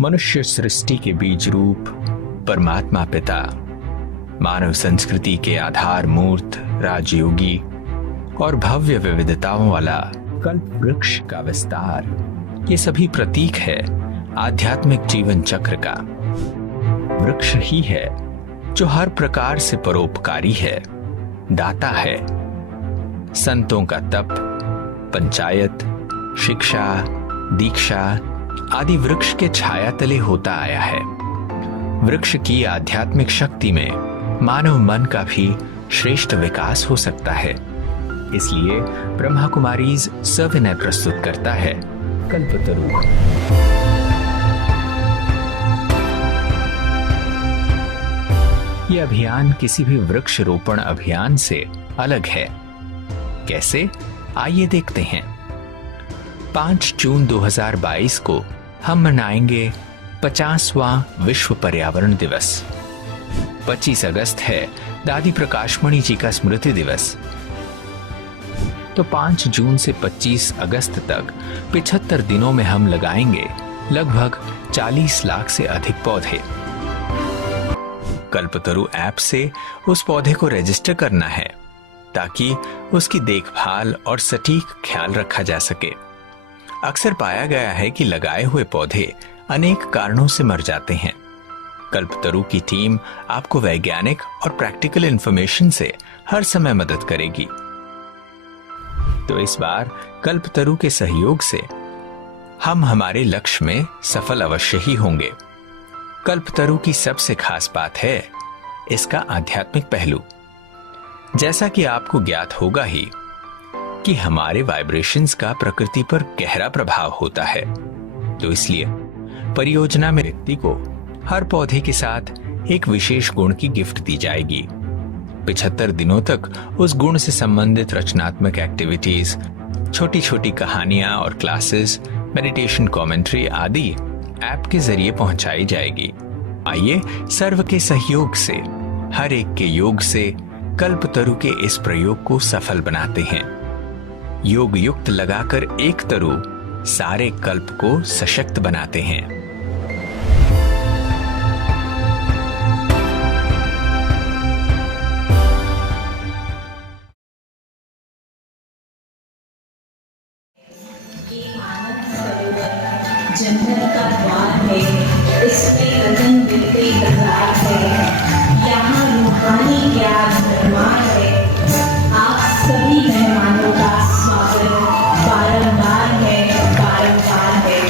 मनुष्य सृष्टि के बीज रूप परमात्मा पिता, मानव संस्कृति के आधार मूर्त राजयोगी और भव्य विविधताओं वाला कल्प वृक्ष का विस्तार, ये सभी प्रतीक है आध्यात्मिक जीवन चक्र का। वृक्ष ही है जो हर प्रकार से परोपकारी है, दाता है। संतों का तप, पंचायत, शिक्षा, दीक्षा आदि वृक्ष के छाया तले होता आया है। वृक्ष की आध्यात्मिक शक्ति में मानव मन का भी श्रेष्ठ विकास हो सकता है। इसलिए ब्रह्मा कुमारीज सविनय प्रस्तुत करता है कल्पतरु। यह अभियान किसी भी वृक्ष रोपण अभियान से अलग है। कैसे? आइए देखते हैं। 5 जून 2022 को हम मनाएंगे 50वां विश्व पर्यावरण दिवस। 25 अगस्त है दादी प्रकाशमणि जी का स्मृति दिवस। तो 5 जून से 25 अगस्त तक 75 दिनों में हम लगाएंगे लगभग 40 लाख से अधिक पौधे। कल्पतरु ऐप से उस पौधे को रजिस्टर करना है ताकि उसकी देखभाल और सटीक ख्याल रखा जा सके। अक्सर पाया गया है कि लगाए हुए पौधे अनेक कारणों से मर जाते हैं। कल्पतरु की टीम आपको वैज्ञानिक और प्रैक्टिकल इंफॉर्मेशन से हर समय मदद करेगी। तो इस बार कल्पतरु के सहयोग से हम हमारे लक्ष्य में सफल अवश्य ही होंगे। कल्पतरु की सबसे खास बात है इसका आध्यात्मिक पहलू। जैसा कि आपको ज्ञात होगा ही कि हमारे वाइब्रेशंस का प्रकृति पर गहरा प्रभाव होता है, तो इसलिए परियोजना में व्यक्ति को हर पौधे के साथ एक विशेष गुण की गिफ्ट दी जाएगी। 75 दिनों तक उस गुण से संबंधित रचनात्मक एक्टिविटीज, छोटी छोटी कहानियां और क्लासेस, मेडिटेशन कमेंट्री आदि ऐप के जरिए पहुंचाई जाएगी। आइए सर्व के सहयोग से, हर एक के योग से कल्पतरु के इस प्रयोग को सफल बनाते हैं। योग युक्त लगाकर एक तरु सारे कल्प को सशक्त बनाते हैं। जन्नत का द्वार है, इसमें रतन बिकते बाजार है, यहाँ रूहानी ज्ञान भरमार है। आप सभी मेहमानों का स्वागत बारंबार है, बारंबार है।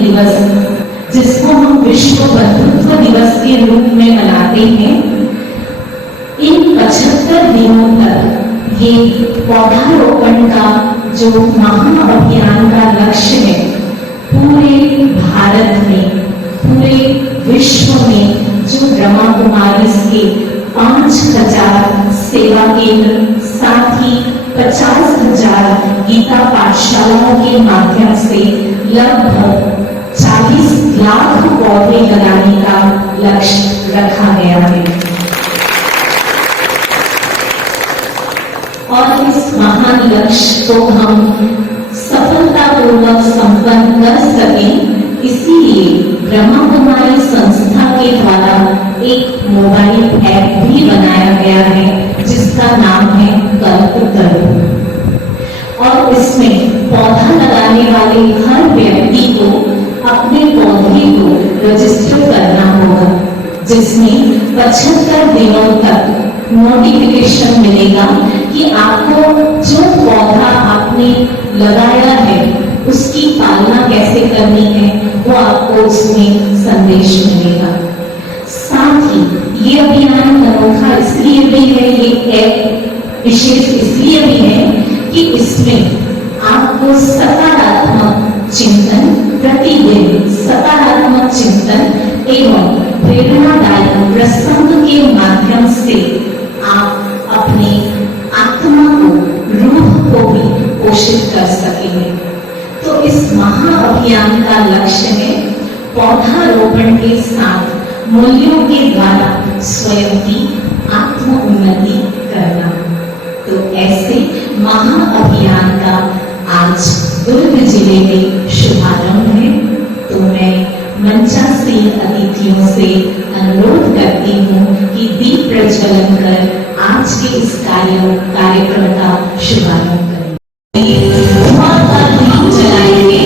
दिवस जिसको हम विश्व बंधुत्व दिवस के रूप में मनाते हैं, इन 75 दिनों तक ये पौधारोपण का जो महाअभियान का लक्ष्य है, पूरे भारत में, पूरे विश्व में जो ब्रह्मा कुमारी के 5,000 सेवा केंद्र, साथ ही 50,000 गीता पाठशालाओं के माध्यम से लगभग 40 लाख पौधे लगाने का लक्ष्य रखा गया है। और इस महान लक्ष्य को हम सफलतापूर्वक संपन्न कर सकें, इसीलिए ब्रह्मा कुमारी संस्था के द्वारा एक मोबाइल ऐप भी बनाया गया है जिसका नाम है कल्पतरु। और इसमें पौधा लगाने वाले हर व्यक्ति को अपने पौधे को रजिस्टर करना होगा, जिसमें 75 दिनों तक नोटिफिकेशन मिलेगा कि आपको जो पौधा आपने लगाया है उसकी पालना कैसे करनी है, वो आपको उसमें संदेश मिलेगा। साथ ही ये अभियान अनोखा इसलिए भी है, ये ऐप विशेष इसलिए भी है कि इसमें आपको सकारात्मक चिंतन, प्रतिदिन सकारात्मक चिंतन एवं प्रेरणादायक प्रसंग के माध्यम से आप अपनी आत्मा को, रूह को भी पोषित कर सकेंगे। तो इस महाअभियान का लक्ष्य है पौधारोपण के साथ मूल्यों के द्वारा स्वयं की आत्म उन्नति करना। तो ऐसे महाअभियान का आज दुर्ग जिले में शुभारंभ है। तो मैं मंचासीन अतिथियों से अनुरोध करती हूँ कि दीप प्रज्वलन कर आज के इस कार्यक्रम का शुभारंभ करें। दीप जलाएंगे।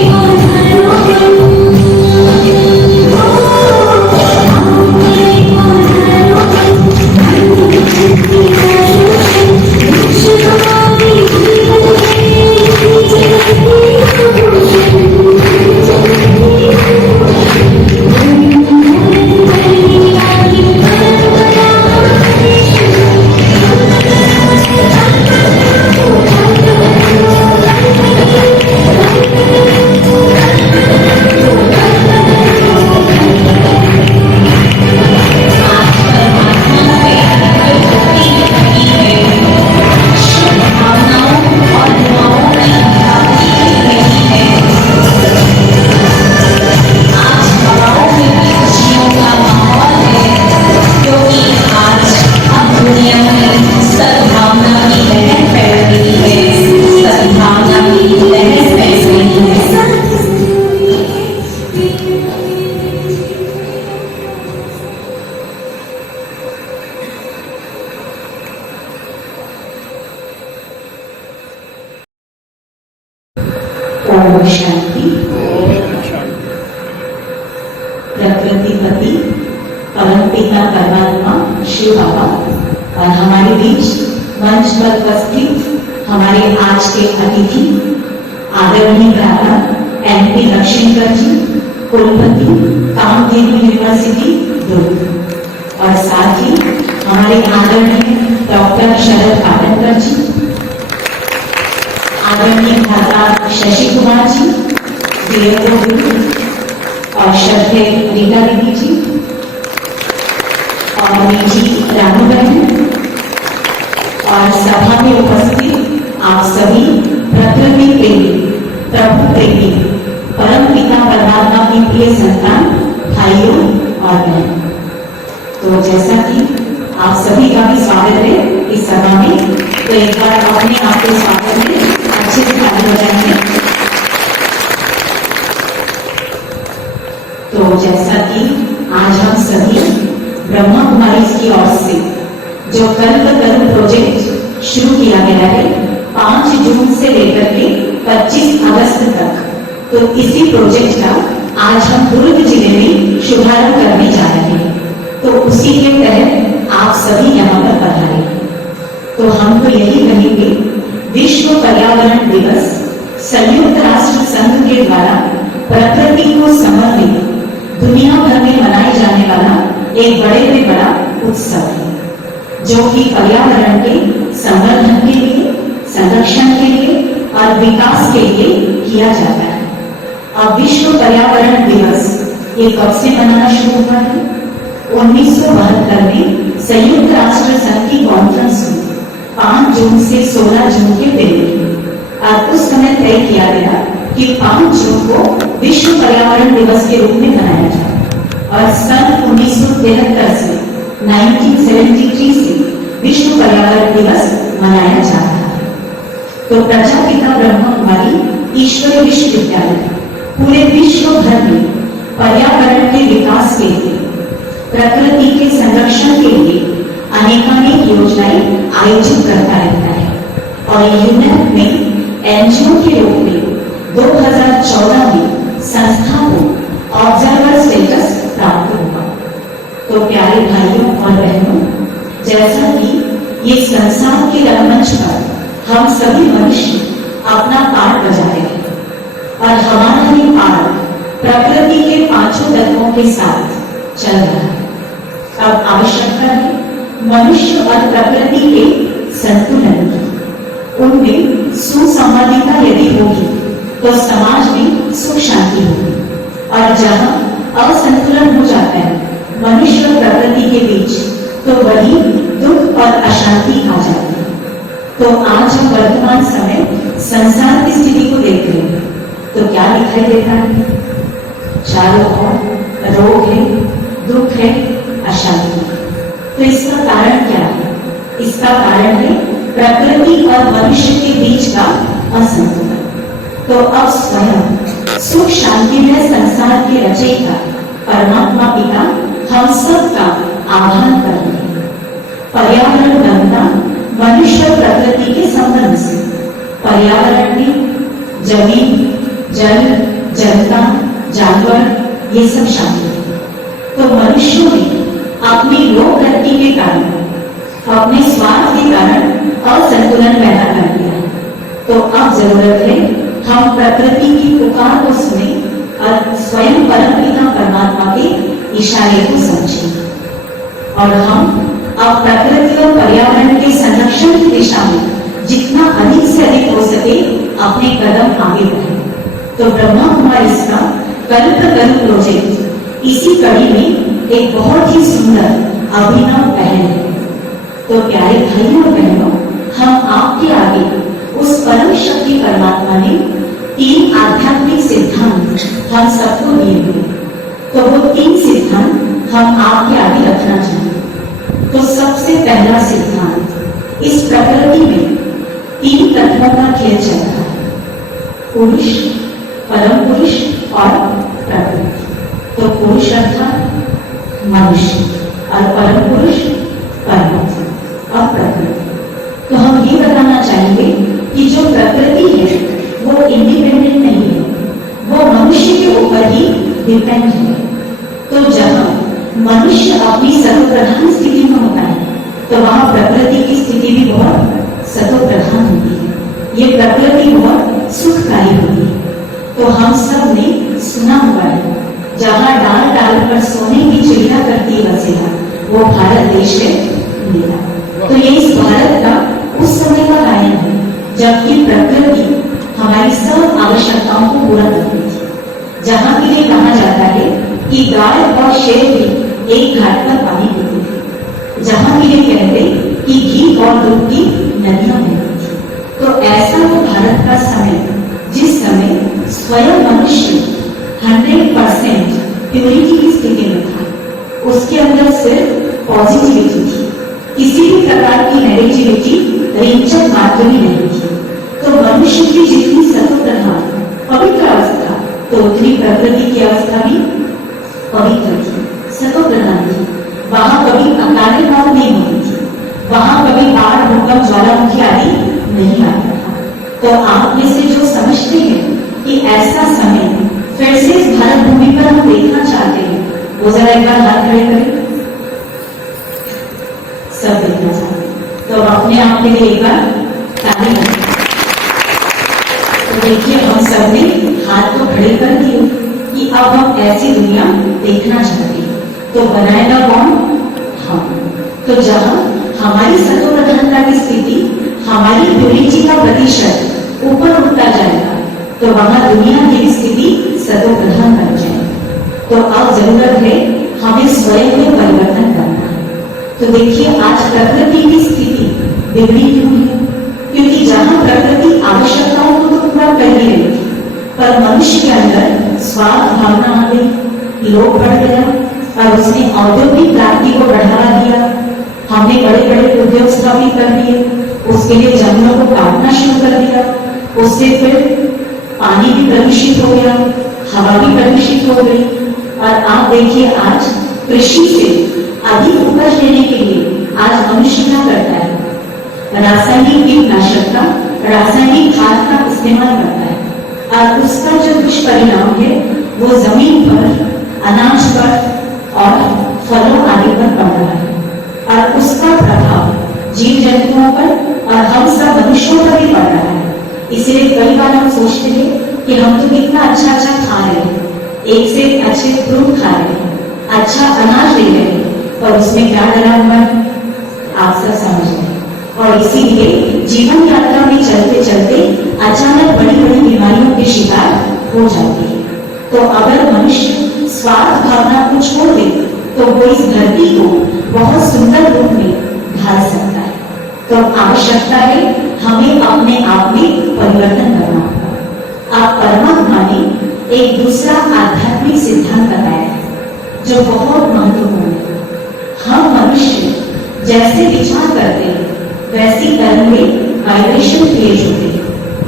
कुलपति परमपिता परमात्मा शिव बाबा और हमारे बीच मंच पर उपस्थित हमारे आज के अतिथि आदरणीय दादा MP लक्ष्मीकर जी, कुलपति कामधेनु यूनिवर्सिटी दुर्ग, और साथ ही हमारे आदरणीय डॉक्टर शरद पाटनकर जी, आदरणीय दादा शशि कुमार जी, DFO और श्रद्धेय रीता दीदी जी और निजी रानू बहन और सभा में उपस्थित आप सभी प्रकृति प्रेमी, प्रभु प्रेमी, परम पिता परमात्मा की प्रिय संतान भाइयों और बहन। तो जैसा कि आप सभी का भी स्वागत है इस सभा में, तो एक बार अपने आप को स्वागत में अच्छे से ताली बजाएंगे। तो जैसा कि आज हम सभी ब्रह्मा कुमारी की ओर से जो कल्प कर्म प्रोजेक्ट शुरू किया गया है 5 जून से लेकर के 25 अगस्त तक, तो इसी प्रोजेक्ट का आज हम दुर्ग जिले में शुभारंभ करने जा रहे हैं। तो उसी के तहत आप सभी यहाँ पर पधारे। तो हम तो यही कहेंगे, विश्व पर्यावरण दिवस संयुक्त राष्ट्र संघ के द्वारा प्रकृति को समर्पित दुनिया भर में मनाए जाने वाला एक बड़े में बड़ा उत्सव है, जो कि पर्यावरण के संवर्धन के लिए, संरक्षण के लिए और विकास के लिए किया जाता है। अब विश्व पर्यावरण दिवस ये कब से मनाना शुरू हुआ है? 1972 में संयुक्त राष्ट्र संघ की कॉन्फ्रेंस में 5 जून से 16 जून के दिन, और उस समय तय किया गया कि 5 जून को विश्व पर्यावरण दिवस के रूप में मनाया जाए। और सन 1973 से 1973 से विश्व पर्यावरण दिवस मनाया जा रहा है। तो प्रजापिता ब्रह्मा कुमारी ईश्वरीय विश्वविद्यालय पूरे विश्व भर में पर्यावरण के विकास के लिए, प्रकृति के संरक्षण के लिए अनेकानेक योजनाएं आयोजित करता रहता है। और यूनेप में एनजीओ के रूप में 2014 में संस्था को ऑब्जर्वर स्टेटस प्राप्त हुआ। तो प्यारे भाइयों और बहनों, जैसा कि ये संसार के रंगमंच पर हम सभी मनुष्य अपना पार्ट बजा रहे हैं, और हमारा ये पार्ट प्रकृति के 5 तत्वों के साथ चल रहा है। अब आवश्यकता है मनुष्य और प्रकृति के संतुलन की। उनमें सुसंवादिता यदि होगी तो समाज में सुख शांति होगी, और जहां असंतुलन हो जाता है मनुष्य और प्रकृति के बीच, तो वही दुख और अशांति आ जाती है। तो आज हम वर्तमान समय संसार की स्थिति को देख रहे हैं, तो क्या दिखाई देता है? चारों ओर रोग है, दुख है, अशांति। तो इसका कारण क्या है? इसका कारण है प्रकृति और मनुष्य के बीच का असंतुलन। तो अब स्वयं सुख शांति में संसार के रचयिता परमात्मा पिता हम सब का आह्वान कर रहे हैं। पर्यावरण बनता मनुष्य और प्रकृति के संबंध से। पर्यावरण में जमीन, जल, जनता, जानवर ये सब शामिल है। तो मनुष्यों ने अपनी लोक गति के कारण, अपने स्वार्थ के कारण असंतुलन पैदा कर दिया है। तो अब जरूरत है हम प्रकृति की पुकार को सुने और स्वयं परमपिता परमात्मा के इशारे को समझें, और हम अब प्रकृति और पर्यावरण के संरक्षण की दिशा में जितना अधिक से अधिक हो सके अपने कदम आगे बढ़ें। तो ब्रह्मा कुमारी इसका कल्प कर्म प्रोजेक्ट इसी कड़ी में एक बहुत ही सुंदर अभिनव पहल है। तो प्यारे भाइयों और बहनों, हम आपके आगे उस परम शक्ति परमात्मा ने 3 आध्यात्मिक सिद्धांत हम सबको दिए हुए, तो वो 3 सिद्धांत हम आपके आगे रखना चाहेंगे। तो सबसे पहला सिद्धांत, इस प्रकृति में 3 तत्वों का खेल चल रहा है, पुरुष, परम पुरुष और प्रकृति। तो पुरुष अर्थात मनुष्य और परम पुरुष परमात्मा और प्रकृति। तो हम ये बताना चाहेंगे कि जो प्रकृति है वो इंडिपेंडेंट नहीं है, वो मनुष्य के ऊपर ही डिपेंड है। तो जहां मनुष्य अपनी सतोप्रधान स्थिति में होता है, तो वहां प्रकृति की स्थिति भी बहुत सतोप्रधान होती है। ये प्रकृति बहुत सुखकारी होती है। तो हम सब ने सुना हुआ है, जहां डाल डाल पर सोने की चिड़िया करती बसेगा, वो भारत देश है मेरा। तो ये इस भारत का उस समय का गायन है जबकि प्रकृति हमारी सब आवश्यकताओं को पूरा करती थी। जहां के लिए कहा जाता है कि गाय और शेर भी एक घाट पर पानी पीते थे, जहां के लिए कहते कि घी और दूध की नदियां बहती थी। तो ऐसा वो भारत का समय जिस समय स्वयं मनुष्य 100% प्योरिटी की स्थिति में था, उसके अंदर सिर्फ पॉजिटिविटी थी, किसी भी प्रकार की नेगेटिविटी रेंचक मात्र भी नहीं थी। तो मनुष्य की जितनी सतोप्रधान पवित्र अवस्था, तो उतनी प्रकृति की अवस्था भी पवित्र थी, सतोप्रधान थी। वहां कभी अकाल मौत नहीं होती थी, वहां कभी बाढ़, भूकंप, ज्वालामुखी आदि नहीं आता था। तो आप में से जो समझते हैं कि ऐसा समय फिर से इस भारत भूमि पर हम देखना चाहते हैं, वो जरा एक बार हाथ खड़े करें। सब देखना चाहते हैं तो अपने आप के लिए एक बार ताली बजाएं। तो देखिए हम सब ने हाथ तो खड़े कर दिए कि अब हम ऐसी दुनिया देखना चाहते हैं। तो बनाएगा कौन? हम। तो जहां हमारी सतोप्रधानता की स्थिति, हमारी प्योरिटी का प्रतिशत ऊपर उठता जाएगा, तो वहां दुनिया की स्थिति सतोप्रधान बन जाएगी। तो अब जरूरत है हमें स्वयं में परिवर्तन करना है। तो देखिए आज प्रकृति की स्थिति बिगड़ी क्यों है? क्योंकि जहां प्रकृति आवश्यकताओं को तो पूरा कर ही रही थी, पर मनुष्य के अंदर स्वार्थ भावना आ गई, लोभ बढ़ गया और उसने औद्योगिक क्रांति को बढ़ावा दिया। हमने बड़े बड़े उद्योग स्थापित कर दिए, उसके लिए जंगलों को काटना शुरू कर दिया, उससे फिर पानी भी प्रदूषित हो गया, हवा भी प्रदूषित हो गई। और आप देखिए आज कृषि से अधिक उपज लेने के लिए आज मनुष्य क्या करता है? रासायनिक कीटनाशक का, रासायनिक खाद का इस्तेमाल करता है और उसका जो दुष्परिणाम है वो जमीन पर, अनाज पर और फलों आदि पर पड़ रहा है। और उसका प्रभाव जीव जंतुओं पर और हम सब मनुष्यों पर भी पड़ रहा है। इसलिए कई बार हम सोचते हैं कि हम तो कितना अच्छा अच्छा खा रहे हैं, एक से अच्छे फ्रूट खा रहे हैं, अच्छा अनाज ले रहे हैं, पर उसमें क्या डला हुआ है आप सब समझ रहे हैं। और इसीलिए जीवन यात्रा में चलते चलते अचानक बड़ी बड़ी बीमारियों के शिकार हो जाते हैं। तो अगर मनुष्य स्वार्थ भावना को छोड़ दे तो वो इस धरती को बहुत सुंदर रूप में ढाल सकता है। तो आवश्यकता है हमें अपने आप में परिवर्तन करना होगा। आप परमात्मा ने एक दूसरा आध्यात्मिक सिद्धांत बताया है जो बहुत महत्वपूर्ण है। हम मनुष्य जैसे विचार करते हैं वैसी तरंग में वाइब्रेशन क्रिएट होते हैं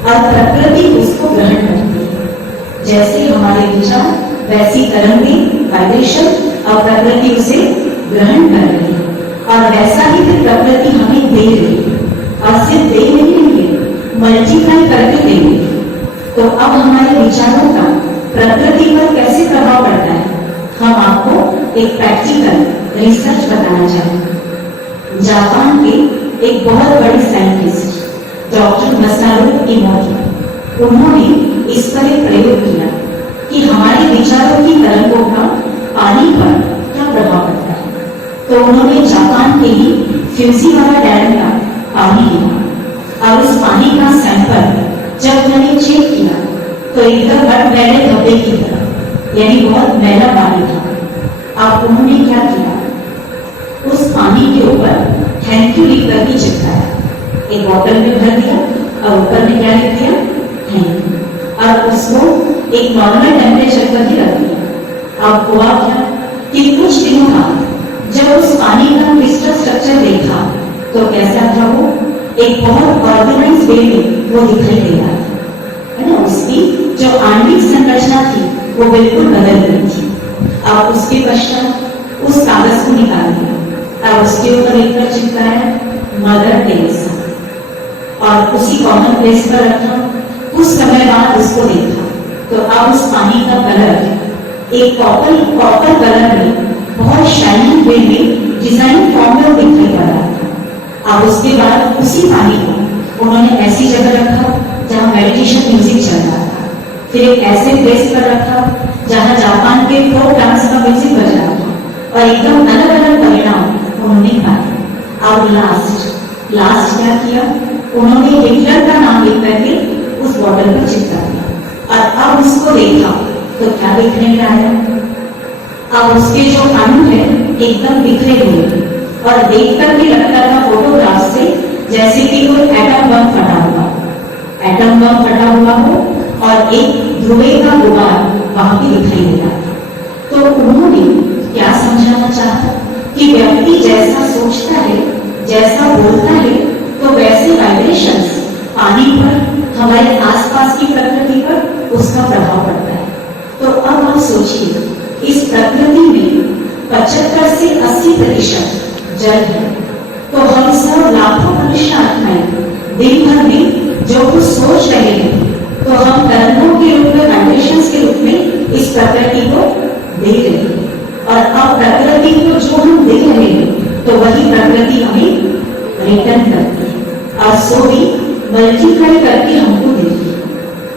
और प्रकृति उसको ग्रहण करती है। जैसे हमारे विचार वैसी तरंग में वाइब्रेशन और प्रकृति उसे ग्रहण कर रही है और वैसा ही फिर प्रकृति हमें दे रही है और सिर्फ दे नहीं है, मल्टीप्लाई करके दे रही है। तो अब हमारे विचारों का प्रकृति पर कैसे प्रभाव पड़ता है, हम आपको एक प्रैक्टिकल रिसर्च बताना चाहेंगे। जापान के एक बहुत बड़े साइंटिस्ट डॉक्टर मसारू इमोटो, उन्होंने इस पर एक प्रयोग किया कि हमारे विचारों की तरंगों का पानी पर क्या प्रभाव पड़ता है। तो उन्होंने जापान के ही फ्यूजीवारा डैम का पानी लिया और उस पानी का सैंपल जब उन्होंने चेक किया तो एकदम मैले धब्बे की तरह, यानी बहुत मैला पानी था। अब उन्होंने क्या किया, उस पानी के ऊपर थैंक यू लिख कर के चिपकाया, एक बोतल में भर दिया और ऊपर में क्या लिख दिया, थैंक यू, और उसको एक नॉर्मल टेम्परेचर पर ही रख दिया। अब हुआ क्या कि कुछ दिनों बाद जब उस पानी का क्रिस्टल स्ट्रक्चर देखा तो कैसा था, वो एक बहुत ऑर्गेनाइज वे में वो दिखाई दे रहा था, है ना। उसकी जो आणविक संरचना थी वो बिल्कुल बदल गई थी। अब उसके पश्चात उस कागज को निकाल दिया और उसके ऊपर एक पर चिपकाया मदर टेरेसा और उसी कॉमन प्लेस पर रखा। कुछ समय बाद उसको देखा तो अब उस पानी का कलर एक कॉपर कलर में बहुत शाइन अब उसके बाद उसी पानी को उन्होंने ऐसी जगह रखा जहां मेडिटेशन म्यूजिक चल रहा था, फिर एक ऐसे प्लेस पर रखा जहां जापान के फोक डांस का म्यूजिक बज रहा था, और एकदम अलग अलग परिणाम उन्होंने पाए। अब लास्ट क्या किया, उन्होंने हिटलर का नाम लिख करके उस बॉटल पर चिपका दिया, और अब उसको देखा तो क्या देखने में आया, अब उसके जो अणु है एकदम बिखरे हुए, और देख करके लगता था फोटोग्राफ से जैसे कि कोई एटम बम फटा हुआ हो और एक धुएं का गुबार वहां भी दिखाई दे रहा था। तो उन्होंने क्या समझाना चाहा कि व्यक्ति जैसा सोचता है, जैसा बोलता है, तो वैसे वाइब्रेशंस पानी पर, हमारे आसपास की प्रकृति पर उसका प्रभाव पड़ता है। तो अब आप सोचिए, इस प्रकृति में 75 से 80% जल है, तो हम सब लाखों मनुष्य आत्माएं दिन भर में जो कुछ सोच रहे हैं, तो हम तरंगों के रूप में, वाइब्रेशंस के रूप में इस प्रकृति को दे रहे हैं, और अब प्रकृति को जो हम दे रहे हैं तो वही प्रकृति हमें रिटर्न करती है, और सो भी मल्टीप्लाई करके हमको देती है।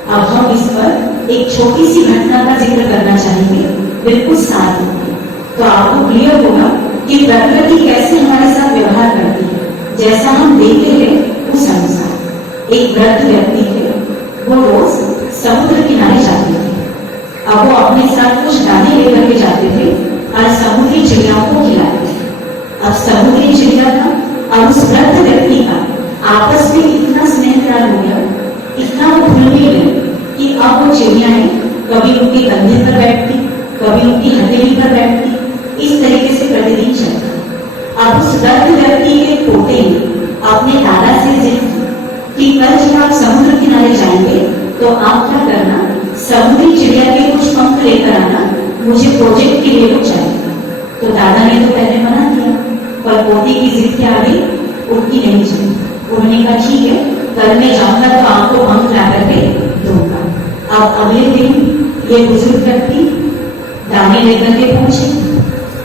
अब हम इस पर एक छोटी सी घटना का जिक्र करना चाहेंगे, बिल्कुल साथ में, तो आपको क्लियर होगा कि प्रकृति कैसे हमारे साथ व्यवहार करती है, जैसा हम देते हैं उस अनुसार। एक वृद्ध व्यक्ति थे, वो रोज समुद्र किनारे जाते थे। अब वो अपने साथ कुछ दाने लेकर के जाते थे और समुद्री चिड़ियाओं को खिलाते थे। अब समुद्री चिड़िया का और उस वृद्ध व्यक्ति का आपस में इतना स्नेह प्यार हो गया, इतना वो घुल मिल गए कि अब वो चिड़ियाएं कभी उनके कंधे पर बैठती, कभी उनकी हथेली पर बैठती, इस तरीके से प्रतिदिन चलता। अब उस वृद्ध व्यक्ति के पोते अपने दादा से जिद कि कल जब आप समुद्र किनारे जाएंगे तो आप क्या करना, समुद्री चिड़िया के कुछ पंख लेकर आना, मुझे प्रोजेक्ट के लिए वो चाहिए। तो दादा ने तो पहले मना किया, पर पोती की जिद के आगे उनकी नहीं चली। उन्होंने कहा ठीक है, कल मैं जाऊंगा तो आपको पंख ला करके दूंगा। अब अगले दिन ये बुजुर्ग व्यक्ति दाने लेकर के पहुंचे।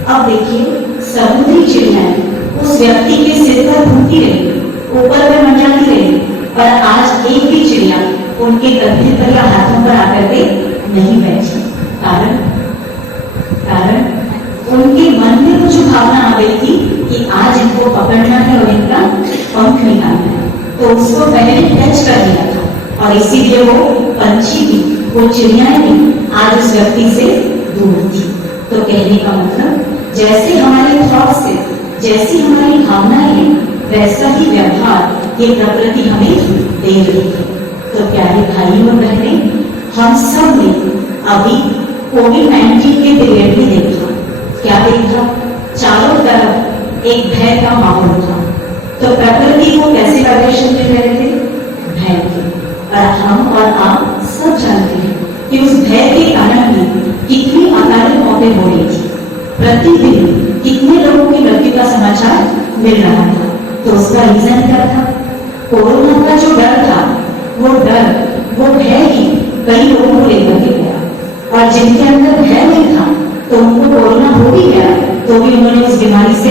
अब देखिए, समुद्री चिड़ियाएं उस व्यक्ति के सिर पर घूमती रही, ऊपर में मंडराती रही, पर आज एक भी चिड़िया उनके कंधे पर या हाथों पर आकर के नहीं बैठी। कारण उनके मन में कुछ भावना आ गई थी कि आज इनको पकड़ना है और इनका पंख निकालना है, तो उसको पहले टच कर दिया था, और इसीलिए वो पंछी भी, वो चिड़ियाएं भी आज उस व्यक्ति से दूर थी। तो कहने का मतलब, जैसे हमारे थॉट से, जैसी हमारी भावनाएं हैं, वैसा ही व्यवहार ये प्रकृति हमें दे रही है। तो प्यारे भाई और बहनें, हम सब ने अभी कोविड-19 के पीरियड में देखा, क्या देखा, चारों तरफ एक भय का माहौल था। तो प्रकृति को कैसे वाइब्रेशन दे रहे थे, भय के, और हम और आप सब जानते हैं कि उस भय के कारण भी कितनी अकाली मौतें हो रही थी। प्रतिदिन कितने लोगों की मृत्यु का समाचार मिल रहा था। तो उसका रीजन क्या था, कोरोना का जो डर था, वो भय ही कई लोगों को लेकर के गया, और जिनके अंदर भय नहीं था तो उनको कोरोना हो भी गया, तो भी उन्होंने उस बीमारी से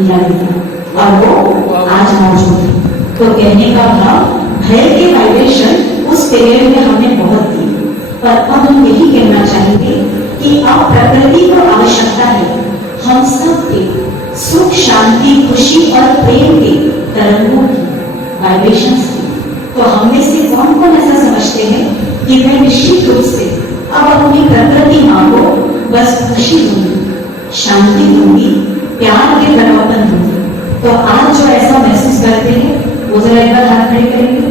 लड़ लिया, और वो आज मौजूद है। तो कहने का भाव, भय के वाइब्रेशन उस पीरियड में हमने बहुत दी, पर अब हम यही कहना चाहेंगे कि अब प्रकृति को आवश्यकता है हम सब के सुख, शांति, खुशी और प्रेम के तरंगों की, वाइब्रेशंस की। तो हम में से कौन कौन ऐसा समझते हैं कि मैं निश्चित रूप से अब अपनी प्रकृति मां को बस खुशी दूंगी, शांति दूंगी, प्यार के प्रलोभन दूंगी। तो आज जो ऐसा महसूस करते हैं वो जरा एक बार हाथ खड़े करेंगे।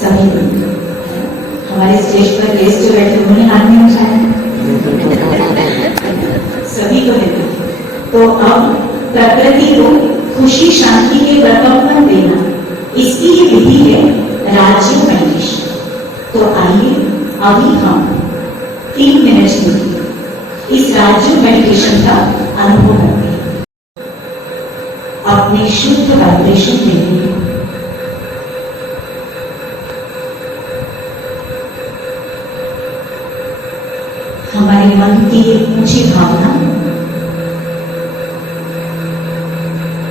सभी हमारे स्टेज पर गेस्ट जो बैठे उन्होंने हाथ में उठाया, सभी को देते। तो अब प्रकृति को खुशी, शांति के प्रकंपन देना, इसकी ही विधि है राजयोग मेडिटेशन। तो आइए अभी हम 3 मिनट में इस राजयोग मेडिटेशन का अनुभव करते हैं, अपने शुद्ध वाइब्रेशन देने। हमारे मन की एक ऊंची भावना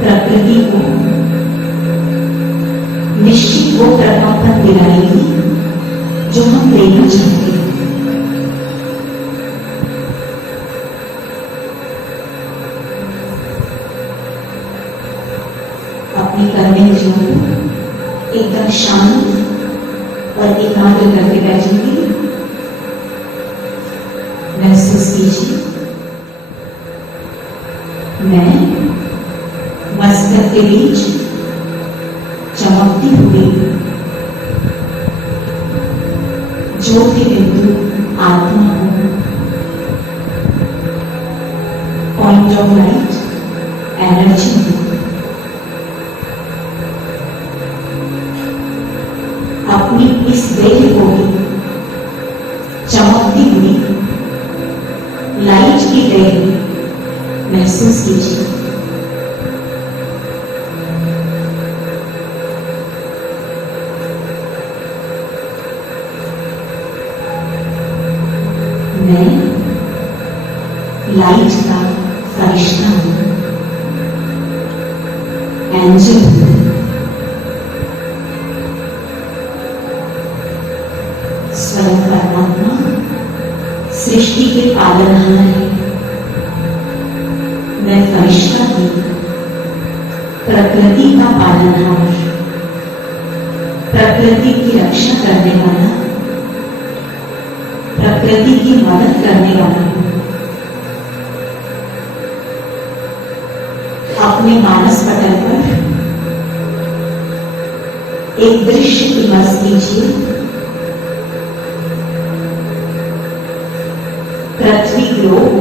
प्रकृति अपनी कर्मेंद्रियों को एकदम शांत और एकाग्र करके बैठेंगे। महसूस कीजिए मैं मस्तक के बीच चमकती हुई ज्योति बिंदु आत्मा हूं। पॉइंट ऑफ लाइट एनर्जी हूं। अपनी इस देह को भी चमकती हुई लाइट की देह महसूस कीजिए। मैं लाइट का फरिश्ता हूं, एंजल हूं। स्वयं परमात्मा सृष्टि के पालनहार है। मैं फरिश्ता हूं, प्रकृति का पालनहार, प्रकृति की रक्षा करने वाला, प्रकृति की मदद करने वाला हूं। अपने मानस पटल पर एक दृश्य की बस कीजिए। पृथ्वी ग्लोब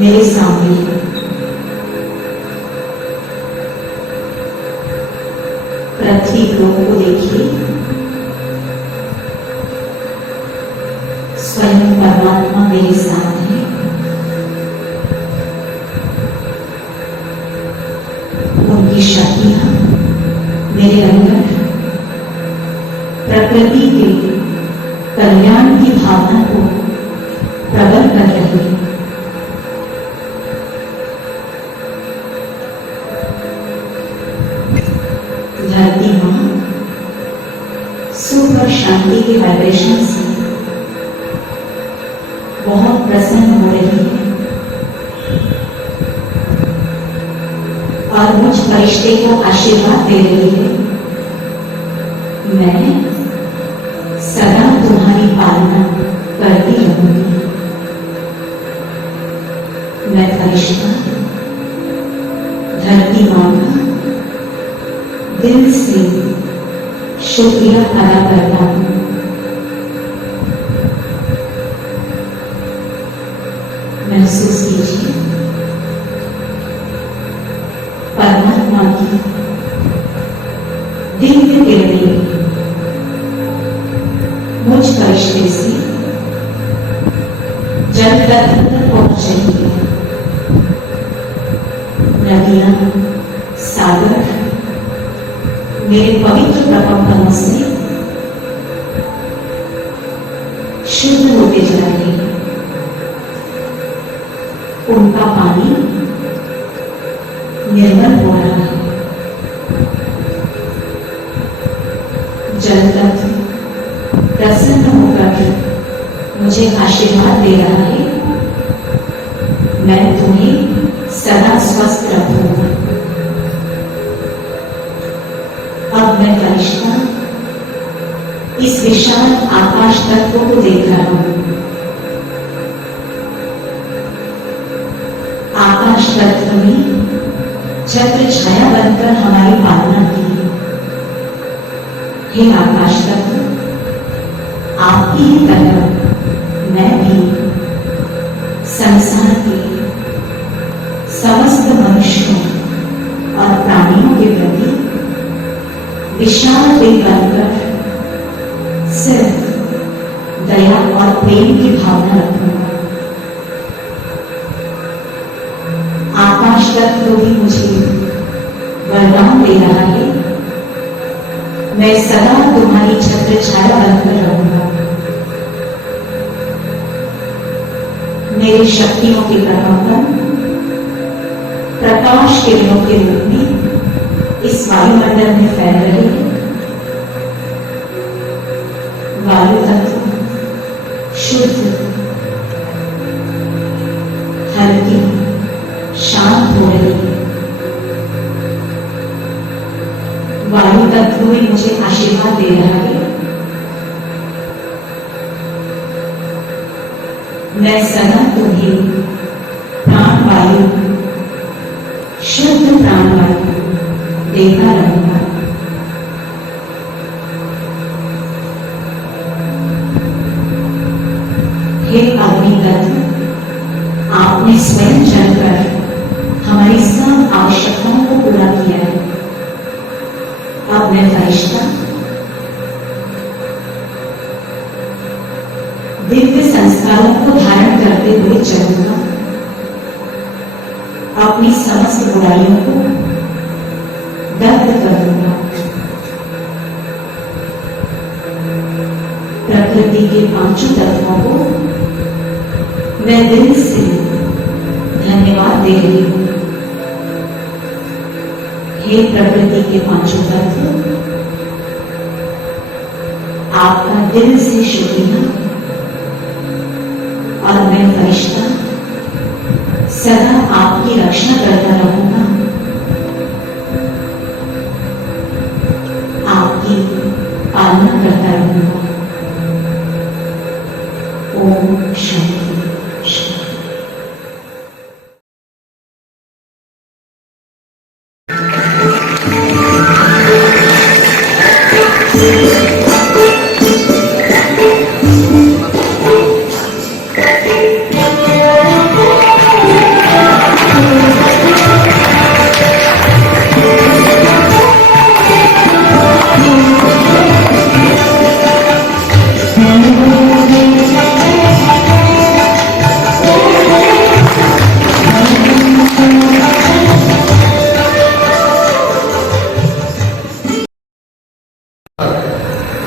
मेरे सामने है। पृथ्वी ग्लोब को देखिए। स्वयं परमात्मा मेरे साथ है। उनकी शक्तियां मेरे अंदर प्रकृति के कल्याण की भावना को प्रबल कर रही है। धरती मां सुख और शांति के वाइब्रेशन से बहुत प्रसन्न हो रही है और मुझ फरिश्ते को आशीर्वाद दे रही है। मैं सदा तुम्हारी पालना करती रहूंगी। मैं फरिश्ता धरती मां का दिल से शुक्रिया अदा करता हूं। महसूस कीजिए परमात्मा की दिव्य किरणें मुझ फरिश्ते से जल तत्व तक पहुंच रही है। नदियां, सागर मेरे पवित्र प्रकंपनों से शुद्ध होते जा रहे हैं। उनका पानी निर्मल हो रहा है। जल तत्व प्रसन्न होकर मुझे आशीर्वाद दे रहा है। मैं तुम्हें सदा स्वस्थ रखूंगा। अब मैं फरिश्ता इस विशाल आकाश तत्व को देख रहा हूं। आकाश तत्व में छत्र छाया बनकर हमारी पालना की। हे आकाश तत्व, आपकी ही तरह मैं भी संसार के समस्त मनुष्यों और प्राणियों के प्रति विशाल दिल बनकर सिर्फ दया और प्रेम की भावना रखूंगा। आकाश तत्व भी मुझे वरदान दे रहा है। मैं सदा तुम्हारी छत्र छाया बनकर रहूंगा। मेरी शक्तियों के प्रकंपन प्रकाश किरणों के रूप में इस वायुमंडल में फैल रहे हैं। वायु तत्व शुद्ध, हल्की, शांत हो रही है। तत्व भी मुझे आशीर्वाद दे रहा है। मैं सदा तुम्हें प्राणवायु, शुद्ध प्राणवायु देता रहूंगा। हे अग्नि तत्व, आपने स्वयं चलकर हमारी सब आवश्यकताओं को पूरा किया है। अब मैं फरिश्ता दिव्य संस्कारों को धारण करते हुए चलूंगा। अपनी समस्त बुराइयों को दग्ध कर दूंगा। प्रकृति के पांचों तत्वों को मैं दिल से धन्यवाद दे रही हूं। हे प्रकृति के पांचों तत्व, आपका दिल से शुक्रिया। और मैं फरिश्ता सदा आपकी रक्षा करता रहूंगा, आपकी पालना करता रहूंगा। ओम शांति शांति।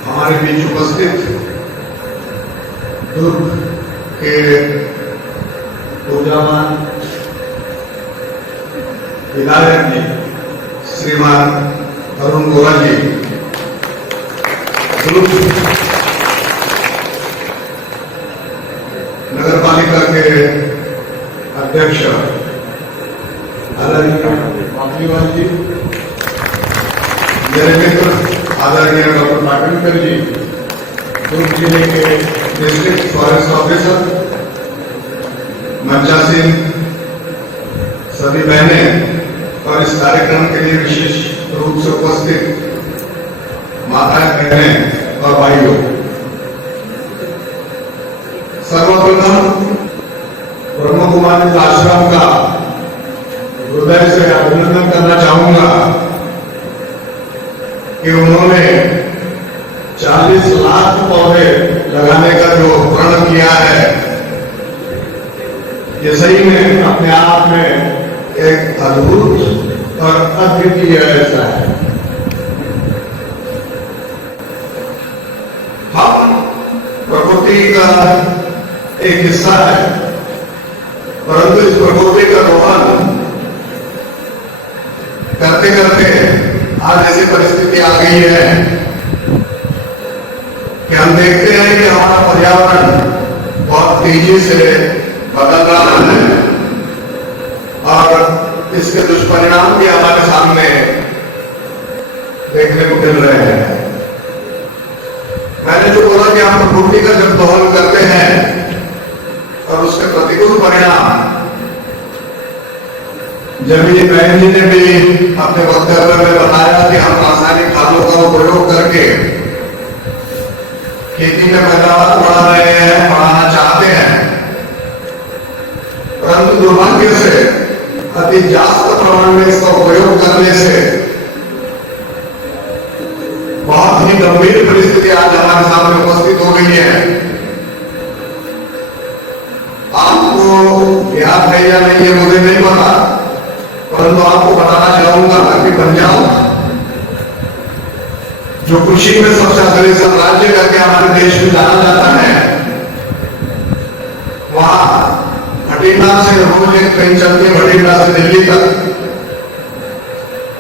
हमारे बीच उपस्थित दुर्ग के ऊर्जावान विधायक जी श्रीमान अरुण गोरा जी, दुर्ग नगर पालिका के अध्यक्ष आदरणीय पाटलीवाल जी, मेरे मित्र आदरणीय डॉक्टर पाटलकर जी, दुर्ग जिले के डिस्ट्रिक्ट फॉरेस्ट ऑफिसर, मंचासीन सभी बहनें और इस कार्यक्रम के लिए विशेष रूप से उपस्थित माताएं, बहनें और भाइयों, सर्वप्रथम ब्रह्म कुमारी आश्रम का हृदय से अभिनंदन करना चाहूंगा कि उन्होंने 40 लाख पौधे लगाने का जो प्रण किया है, ये सही में अपने आप में एक अद्भुत और अद्वितीय ऐसा है। हम प्रकृति का एक हिस्सा है, परंतु इस प्रकृति का दोहन करते करते आज ऐसी परिस्थिति आ गई है कि हम देखते हैं कि हमारा पर्यावरण बहुत तेजी से बदल रहा है और इसके दुष्परिणाम भी हमारे सामने देखने को मिल रहे हैं। मैंने जो बोला कि हम प्रकृति का जब दोहन करते हैं और उसके प्रतिकूल परिणाम, जमीन बहन जी ने भी अपने वक्तव्य में बताया कि हम रासायनिक खादों का उपयोग करके खेती में पैदावार बढ़ा रहे हैं, बढ़ाना चाहते हैं, परंतु दुर्भाग्य से अति ज्यादा प्रमाण में इसका उपयोग करने से बहुत ही गंभीर परिस्थिति आज हमारे सामने उपस्थित हो गई है। आपको याद है या नहीं, ये मुझे नहीं पता, परंतु आपको बताना चाहूंगा कि पंजाब जो कृषि में सबसे अग्रसर राज्य करके हमारे देश में जाना जाता है, वहां भटिंडा से रोज एक ट्रेन चलती है, भटिंडा से दिल्ली तक,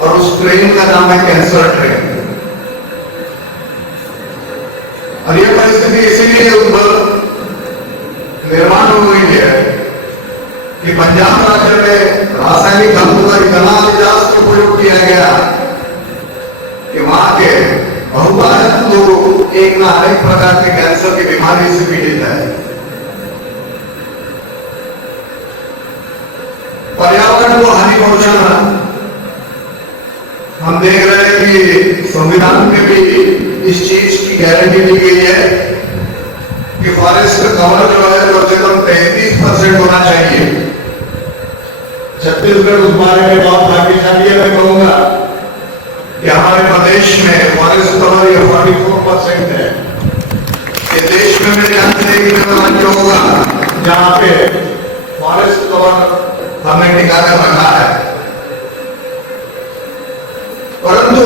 और उस ट्रेन का नाम है कैंसर ट्रेन। और यह परिस्थिति इसीलिए निर्माण हो गई है कि पंजाब राज्य में रासायनिक खादों का इतना अधिक उपयोग किया गया कि माँ के बहुतायत लोग एक ना एक प्रकार के कैंसर की बीमारी से पीड़ित है। पर्यावरण को हानि पहुंचाना, हम देख रहे हैं कि संविधान में भी इस चीज की गारंटी दी गई है कि फॉरेस्ट का कवर जो है कम से कम 33% होना चाहिए। छत्तीसगढ़ उस बारे में बहुत भाग्यशाली है। मैं कहूंगा कि हमारे प्रदेश में फॉरेस्ट कवर ये 44% है। ये देश में मेरे ख्याल से एक राज्य होगा जहां पे फॉरेस्ट कवर हमने टिका कर रखा है। परंतु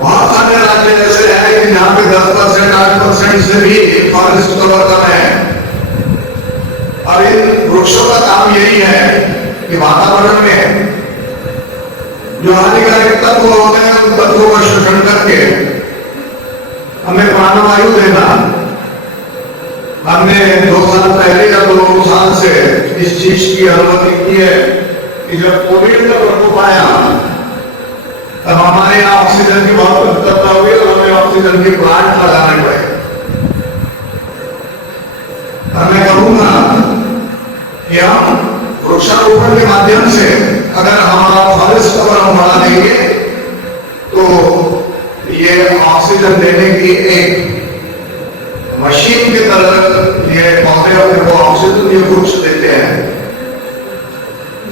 बहुत सारे राज्य ऐसे हैं कि जहां पे 10%, 8% से भी फॉरेस्ट कवर कम है। और इन वृक्षों का काम यही है कि वातावरण में जो हानिकारक तत्व होते हैं उन तत्वों का शोषण करके हमें प्राणवायु देना। हमने 2 साल पहले या 2 साल से इस चीज की अनुमति की है कि जब कोविड का प्रकोप आया तब हमारे यहाँ ऑक्सीजन की बहुत कमतरता हुई और हमें ऑक्सीजन के प्लांट लगाने पड़े। और मैं कहूंगा कि हम वृक्षारोपण के माध्यम से अगर हमारा फॉरेस्ट कवर हम बढ़ा देंगे तो ये ऑक्सीजन देने की एक मशीन की तरह ये पौधे अपने को ऑक्सीजन ये वृक्ष देते हैं।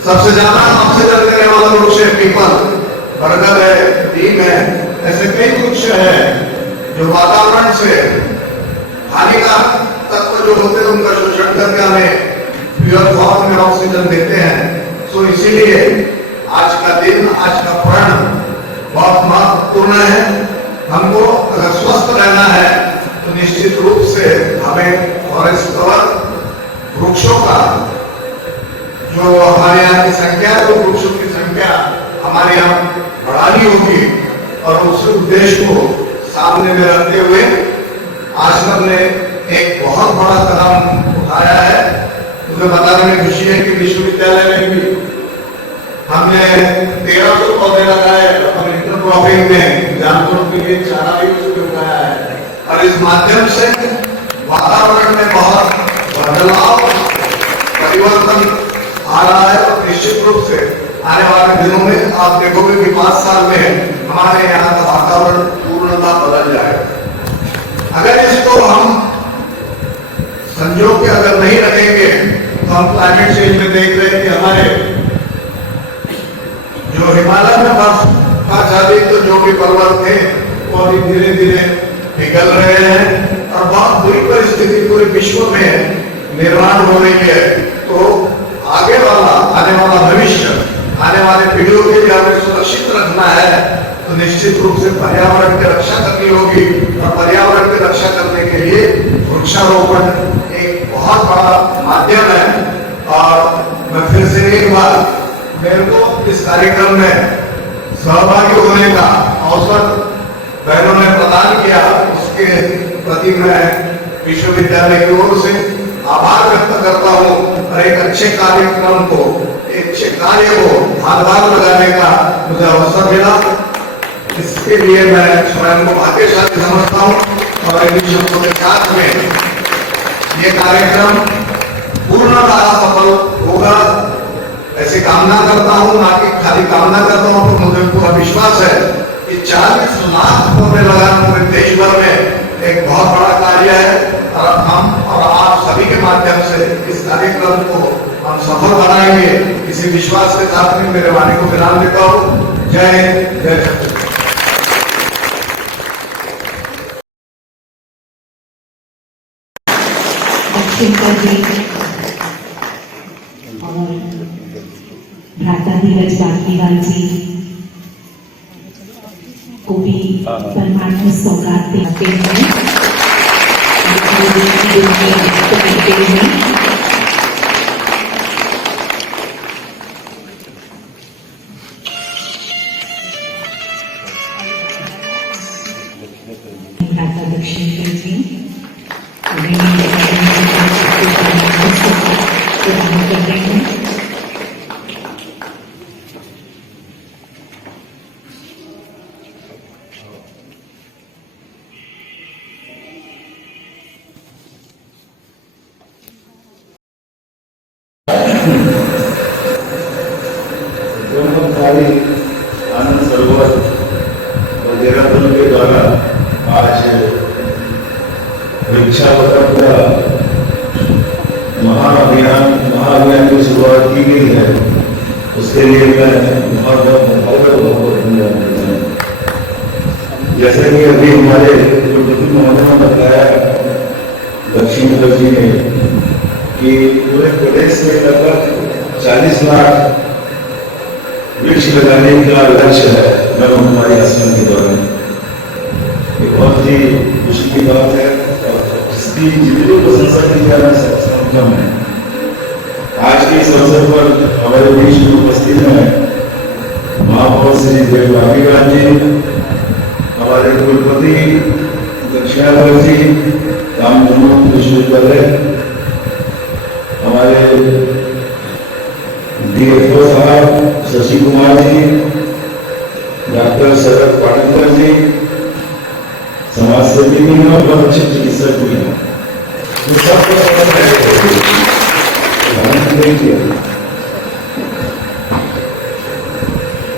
सबसे ज्यादा ऑक्सीजन देने वाला वृक्ष है पीपल, बरगद है, नीम है। ऐसे कई वृक्ष है जो वातावरण से हानिकारक तत्व जो होते हैं उनका शोषण करके हमें प्योर फॉर्म में ऑक्सीजन देते हैं। तो इसीलिए आज का दिन, आज का प्रण बहुत महत्वपूर्ण है। हमको अगर स्वस्थ रहना है तो निश्चित रूप से हमें फॉरेस्ट कवर, वृक्षों का जो हमारे यहाँ की संख्या है वो वृक्षों की संख्या हमारे यहाँ बढ़ानी होगी। और उस उद्देश्य को सामने में रखते हुए आज हमने एक बहुत बड़ा कदम उठाया है। मुझे बताने में खुशी है कि विश्वविद्यालय में भी हमने 1300 पौधे लगाए और इंटरक्रॉपिंग में जानवरों के लिए चारा भी उसमें उगाया है। और इस माध्यम से वातावरण में बहुत बदलाव, परिवर्तन आ रहा है। और निश्चित रूप से आने वाले दिनों में आप देखोगे कि 5 साल में हमारे यहाँ का वातावरण पूर्णतः बदल जाएगा। अगर इसको हम संजो के अगर नहीं रखेंगे तो हम क्लाइमेट चेंज में देख रहे हैं कि हमारे जो हिमालय में बर्फ का आच्छादित तो जो भी पर्वत थे वो अभी धीरे धीरे पिघल रहे हैं और बहुत बुरी परिस्थिति पूरे विश्व में निर्माण हो रही है। तो आगे वाला आने वाला भविष्य, आने वाले पीढ़ियों के लिए हमें सुरक्षित रखना है तो निश्चित रूप से पर्यावरण की रक्षा करनी होगी। और पर्यावरण की रक्षा करने के लिए वृक्षारोपण एक बहुत बड़ा माध्यम है। और मैं फिर से एक बार मेरे को इस कार्यक्रम में सहभागी होने का अवसर बहनों ने प्रदान किया, उसके प्रति मैं विश्वविद्यालय की ओर से आभार व्यक्त करता हूँ। और एक अच्छे कार्यक्रम को, एक अच्छे कार्य को हाथ लगाने का मुझे अवसर मिला, इसके लिए मैं स्वयं को भाग्यशाली समझता हूँ। और इन शब्दों के साथ में ये कार्यक्रम पूर्णतः सफल होगा ऐसी कामना करता हूँ, ना कि खाली कामना करता हूँ। तो मुझे पूरा विश्वास है कि 40 लाख पौधे लगाना पूरे देश भर में एक बहुत बड़ा कार्य है। और हम और आप सभी के माध्यम से इस कार्यक्रम को हम सफल बनाएंगे, इसी विश्वास के साथ में मेरे वाणी को विराम देता हूँ। जय हिंद, जय छत्तीसगढ़। और भ्राता धीरज बागलीवाल जी को भी परमात्मा सौगात देते हैं। भ्राता दक्षिण जी प्रदान कर रहे हैं। ब्रह्मकुमारी आनंद सरोवर और देहरादून के द्वारा आज वृक्षारोपण का महाअभियान की शुरुआत की गई है। उसके लिए मैं बहुत धन्यवाद देता हूँ। जैसे कि अभी हमारे कुलपति महोदय ने बताया लक्ष्मीधर जी ने कि पूरे प्रदेश में लगभग 40 लाख वृक्ष लगाने का लक्ष्य है ब्रह्मकुमारी आश्रम के दौरान। ये बहुत ही खुशी की बात है और इसकी जितनी प्रशंसा की जाना सबसे कम है। आज के इस अवसर पर हमारे बीच में उपस्थित हैं महापौर श्री देवलाल जी, हमारे कुलपति दक्षिणाधर जी, रामजन्म विश्वविद्यालय, हमारे डीएफओ साहब शशि कुमार जी, डॉक्टर शरद पाटिलकर जी, समाज सेवी भी हैं और बहुत अच्छे चिकित्सक भी हैं।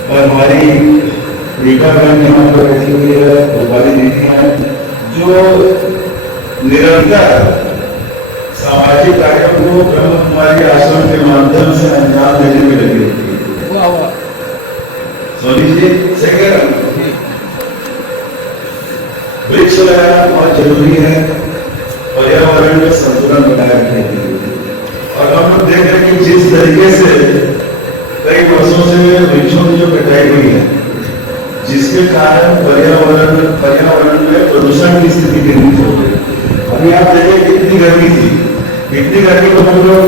और हमारी रीटा बहन यहाँ पर बैठी हुई है, भोपाली दीदी हैं जो निरंतर सामाजिक कार्यों को ब्रह्मकुमारी आश्रम के माध्यम से अंजाम देने में लगी होती है। सोनी जी सही वृक्ष लगाना बहुत जरूरी है, पर्यावरण में संतुलन बनाए रखने के लिए। और हम लोग देख रहे हैं कि जिस तरीके से कई वर्षों से वृक्षों की जो कटाई हुई है, जिसके कारण पर्यावरण में प्रदूषण की स्थिति निर्मित हो गई। अभी आप देखिए कितनी गर्मी थी, इतनी गर्मी को हम लोग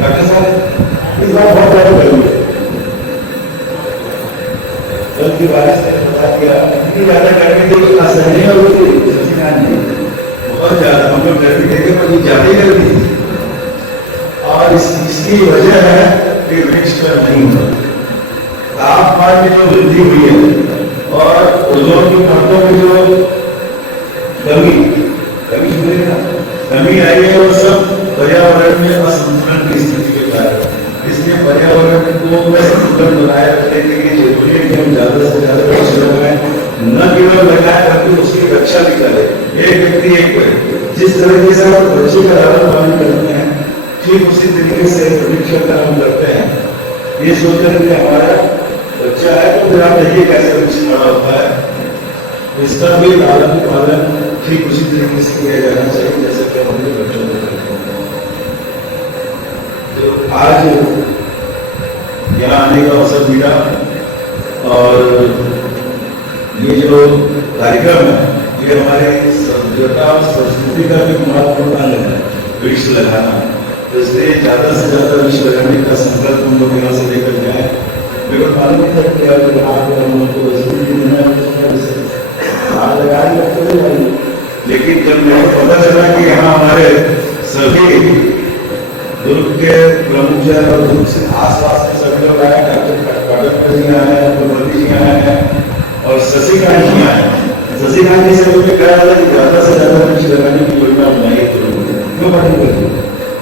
डॉक्टर साहब इस बार बहुत ज्यादा गर्मी है। कल की बारिश ने बता दिया इतनी ज्यादा गर्मी थी, असहनीय हो गई, बहुत ज्यादा हम लोग गर्मी देखे पर ज्यादा ही गर्मी थी। और इसकी वजह है कि वृक्ष पर नहीं हुआ, तापमान में जो वृद्धि हुई है और ओजोन की परतों में जो कमी आई है, वो सब पर्यावरण में असंतुलन की स्थिति के कारण। इसलिए पर्यावरण को संतुलन बनाए रखने के लिए जरूरी है कि हम ज्यादा से ज्यादा वृक्ष लगाएं, न केवल लगाएं बल्कि उसकी रक्षा भी करें। एक व्यक्ति एक पेड़, जिस तरीके से हम बच्चे का लालन पालन करते हैं, ठीक उसी तरीके से वृक्ष का हम करते हैं। ये सोचकर कि हमारा बच्चा है तो फिर आप देखिए कैसे वृक्ष बड़ा होता है, इसका भी लालन पालन ठीक उसी तरीके से किया जाना चाहिए जैसे कि हम अपने बच्चों को करते हैं। तो आज यहाँ आने का अवसर मिला और ये जो कार्यक्रम है ये हमारे सभ्यता और संस्कृति का भी महत्वपूर्ण अंग है, वृक्ष लगाना। तो इसलिए ज्यादा से ज्यादा वृक्ष लगाने का संकल्प हम लोग यहाँ से लेकर जाए। मेरे को मालूम नहीं था कि हम लोग को लेकिन जब मुझे पता चला कि यहाँ हमारे सभी दुर्ग के प्रमुख जन और दुर्ग से आसपास के सभी लोग आए, डॉक्टर पाटिलकर जी आए हैं, कुलपति जी आए हैं और शशिकांत जी आए हैं। शशिकांत जी से मुझे कहा था कि ज्यादा से ज्यादा वृक्ष लगाने की योजना बनाई क्यों पाटिलकर,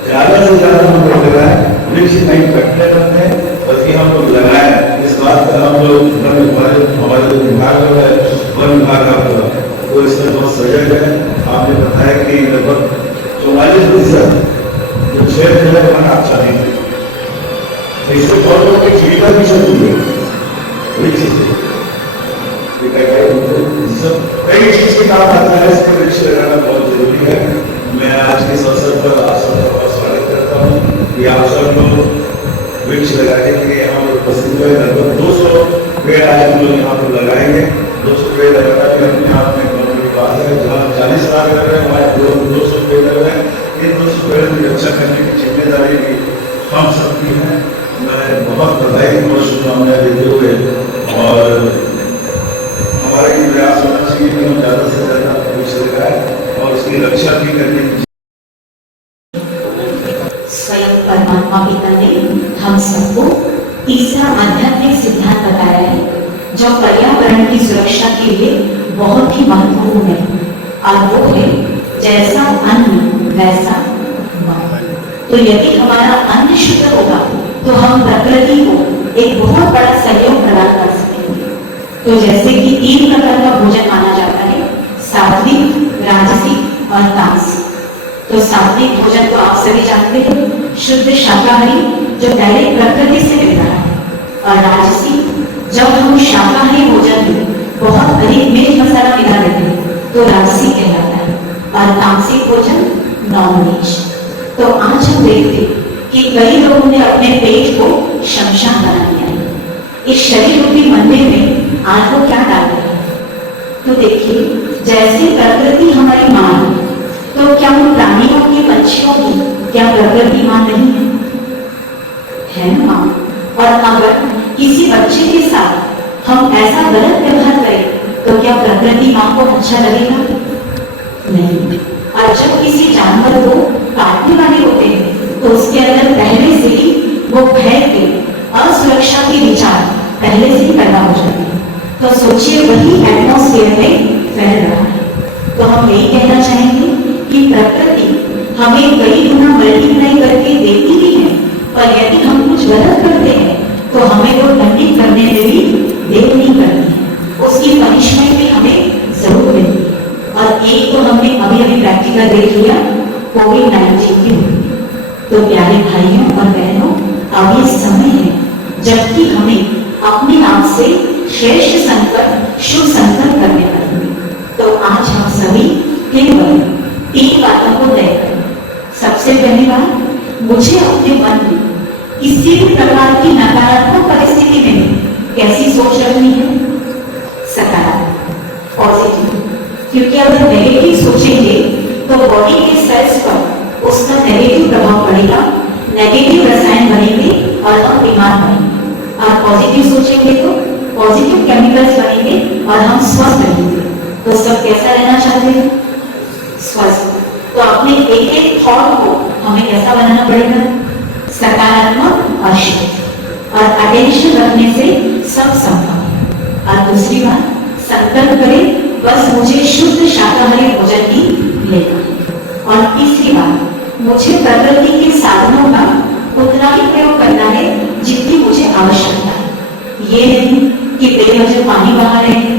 ज्यादा से ज्यादा हम लोग लगाए, वृक्ष नहीं कटने लगते बल्कि हम लोग लगाए। इस बात का हम लोग हमारे जो विभाग है वन विभाग आपका वो इसमें बहुत सजग है। आपने बताया कि लगभग 44% जो क्षेत्र है वहाँ अच्छा नहीं है, इससे बहुत लोगों की जीविका भी चल रही है। कई चीज के काम आता है, इसमें वृक्ष लगाना बहुत जरूरी है। मैं आज के इस अवसर पर आप सबका स्वागत करता हूँ कि आप सब लोग वृक्ष लगाने के लिए यहाँ पर उपस्थित हुए। लगभग 200 पेड़ आज हम लोग यहाँ पर लगाएंगे। 200 पेड़ लगाना भी अपने आप में बहुत बड़ी बात है। जहाँ 40 लाख लग रहे हैं वहाँ 200 पेड़ लग रहे हैं। इन 200 पेड़ की रक्षा करने की जिम्मेदारी भी हम सबकी है। मैं बहुत बधाई और शुभकामनाएं देते हुए और हमारा ये प्रयास होना चाहिए कि हम ज्यादा से ज्यादा वृक्ष लगाएं और उसकी रक्षा भी करने की। स्वयं परमात्मा पिता ने हम सबको तीसरा आध्यात्मिक सिद्धांत बताया है जो पर्यावरण की सुरक्षा के लिए बहुत ही महत्वपूर्ण है और वो है जैसा अन्न वैसा मन। तो तो यदि हमारा अन्न शुद्ध होगा तो हम प्रकृति को एक बहुत बड़ा सहयोग प्रदान कर सकेंगे। तो जैसे कि 3 प्रकार का भोजन माना जाता है, सात्विक, राजसिक और तामसिक। तो सात्विक भोजन तो आप सभी जानते हैं, शुद्ध शाकाहारी जो डायरेक्ट प्रकृति से मिल रहा है। और राजसिक, जब हम शाकाहारी भोजन में बहुत अधिक मिर्च मसाला मिला देते हैं तो राजसिक कहलाता है। और तामसिक भोजन नॉन वेज। तो आज हम देखते हैं कि कई लोगों ने अपने पेट को शमशान बना दिया है। इस शरीर रूपी मंदिर में आज वो क्या डाल रहे हैं? तो देखिए, जैसे प्रकृति हमारी माँ है, तो क्या उन प्राणियों की, पक्षियों की क्या प्रकृति माँ नहीं है ना माँ? और अगर किसी बच्चे के साथ हम ऐसा गलत व्यवहार करें तो क्या प्रकृति माँ को अच्छा लगेगा? नहीं। और जब किसी जानवर को काटने वाले होते हैं तो उसके अंदर पहले से ही वो भय के, असुरक्षा के विचार पहले से ही पैदा हो जाते हैं। तो सोचिए, वही एटमॉस्फेयर में फैल रहा है। तो हम यही कहना चाहेंगे कि प्रकृति हमें कई गुना मल्टीप्लाई करके देती भी है, और यदि हम कुछ गलत करते हैं तो हमें वो दंडित करने में भी देर नहीं करती है। उसकी पनिशमेंट भी हमें जरूर मिलती है। और एक तो हमने अभी अभी प्रैक्टिकल देख लिया कोविड-19 की। तो प्यारे भाइयों और बहनों, अब ये समय है जबकि हमें अपने आप से श्रेष्ठ संकल्प, शुभ संकल्प करने पड़ेंगे। तो आज हम सभी केवल 3 बातों को तय करें। सबसे पहली बात, मुझे अपने मन में किसी भी प्रकार की नकारात्मक परिस्थिति में कैसी सोच रखनी है? सकारात्मक, पॉजिटिव। क्योंकि अगर नेगेटिव सोचेंगे तो बॉडी के सेल्स पर उसका नेगेटिव प्रभाव पड़ेगा, नेगेटिव रसायन बनेंगे और हम बीमार बनेंगे। और पॉजिटिव सोचेंगे तो पॉजिटिव केमिकल्स बनेंगे और हम स्वस्थ रहेंगे। तो सब कैसा रहना चाहते हैं? स्वस्थ। तो अपने एक थॉट को हमें कैसा बनाना पड़ेगा? सकारात्मक और शुभ। और अटेंशन रखने से सब संभव। और दूसरी बात, संकल्प करें बस मुझे शुद्ध शाकाहारी भोजन ही लेना है। और तीसरी बात, मुझे प्रकृति के साधनों का उतना ही प्रयोग करना है जितनी मुझे आवश्यकता है। ये नहीं कि बेवजह पानी बहा रहे हैं,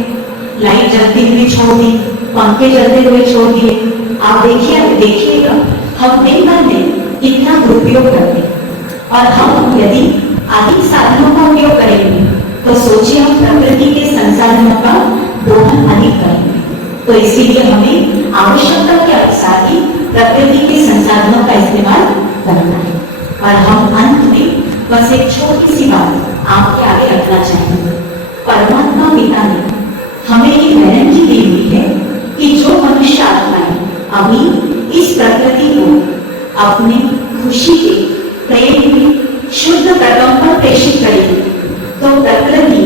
लाइट जलती हुई छोड़ दी, पंखे जलते हुए छोड़ दिए। आप देखिएगा हम दिन भर में कितना दुरुपयोग करते हैं। और हम यदि अधिक साधनों का उपयोग करेंगे तो सोचिए हम प्रकृति के संसाधनों का दोहन अधिक करेंगे। तो इसीलिए हमें आवश्यकता के अनुसार ही प्रकृति के संसाधनों का इस्तेमाल करना है। और हम अंत में बस एक छोटी सी बात आपके आगे रखना चाहेंगे। परमात्मा पिता ने हमें ये गारंटी दी हुई है कि जो मनुष्य आत्माएं अभी इस प्रकृति को अपनी खुशी के, प्रेम के शुद्ध प्रकम पर प्रेषित करेगी तो प्रकृति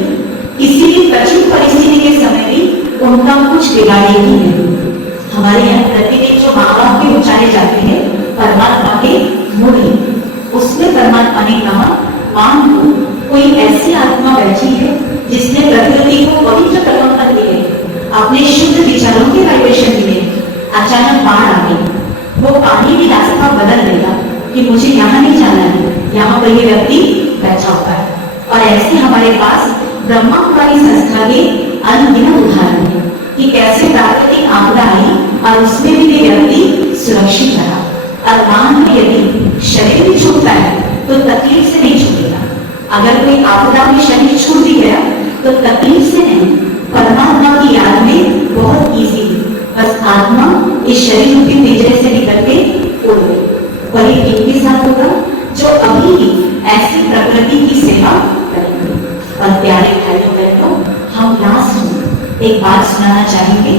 किसी भी कठिन परिस्थिति के समय भी उनका कुछ बिगाड़ेगी नहीं। हमारे यहाँ प्रतिदिन जो माँ बाप के उचारे जाते हैं परमात्मा के मुनि, उसमें परमात्मा ने कहा, मान लो कोई ऐसी आत्मा बैठी है जिसने प्रकृति को पवित्र कर्म कर दिए, अपने शुद्ध विचारों के वाइब्रेशन दिए, अचानक बाढ़ आ गई, वो पानी भी रास्ता बदल देगा कि मुझे यहाँ नहीं जाना है, यहाँ पर ये व्यक्ति बैठा होता है। और ऐसे हमारे पास ब्रह्मा कुमारी संस्था के अनगिनत उदाहरण है कि कैसे प्राकृतिक आपदा आई और उसमें भी ये व्यक्ति सुरक्षित रहा। और मान लो यदि शरीर भी छूटता है तो तकलीफ से नहीं छूटेगा। अगर कोई आपदा में शरीर छूट भी गया तो तकलीफ से नहीं, परमात्मा की याद में बहुत इजी, बस आत्मा इस शरीर के पिंजरे से निकल के उड़ गई। और ये किनके साथ होगा? जो अभी ही ऐसी प्रकृति की सेवा करेंगे। और प्यारे भाइयों बहनों, हम लास्ट में एक बात सुनाना चाहेंगे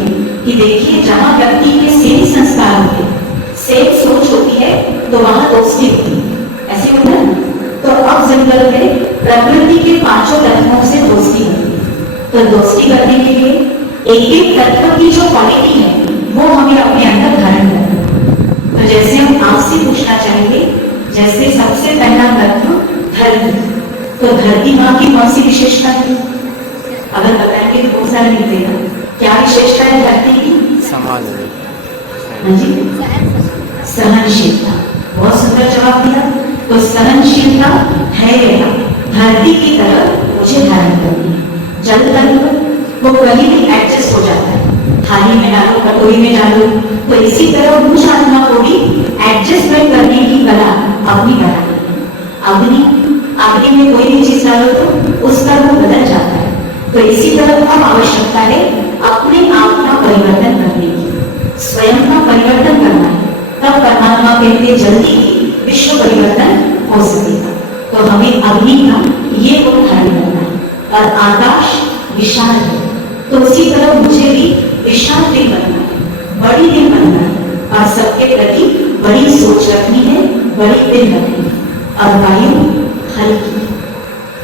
कि देखिए, जहां व्यक्ति के सेम संस्कार होते हैं, सेम सोच होती है, तो वहां दोस्ती होती है। ऐसे होता है। तो अब जंगल में प्रकृति के 5 तत्वों से दोस्ती होती है। तो दोस्ती करने के लिए एक एक तत्व की जो क्वालिटी है वो हमें अपने अंदर धारण करना है। तो जैसे हम आपसे पूछना चाहेंगे, जैसे सबसे पहला तत्व धरती। तो धरती माँ की कौन सी विशेषता है? अगर बताएंगे तो बहुत सारे मिलेगा। क्या विशेषता है धरती की? समान हाँ जी, सहनशीलता। बहुत सुंदर जवाब दिया। तो सहनशीलता है क्या? धरती की तरह मुझे धारण करनी है। जल तत्व वो कभी भी एडजस्ट हो जाता है, थाली में डालो, कटोरी में डालो, तो इसी तरह मुझ आत्मा को भी एडजस्टमेंट करने की कला अपनी बनानी है। अग्नि में कोई भी चीज डालो तो उसका रूप बदल जाता है। तो इसी तरह अब आवश्यकता है अपने आप का परिवर्तन करने की, स्वयं का परिवर्तन करना है। तब परमात्मा कहते हैं जल्दी विश्व परिवर्तन हो सकेगा। तो हमें अग्नि का ये गुण धारण करना है। और आकाश विशाल है, तो उसी तरह मुझे भी विशाल दिल बनना है, बड़ी दिल बनना है, और सबके प्रति बड़ी सोच रखनी है, बड़ी दिल रखनी है। और वायु हल्की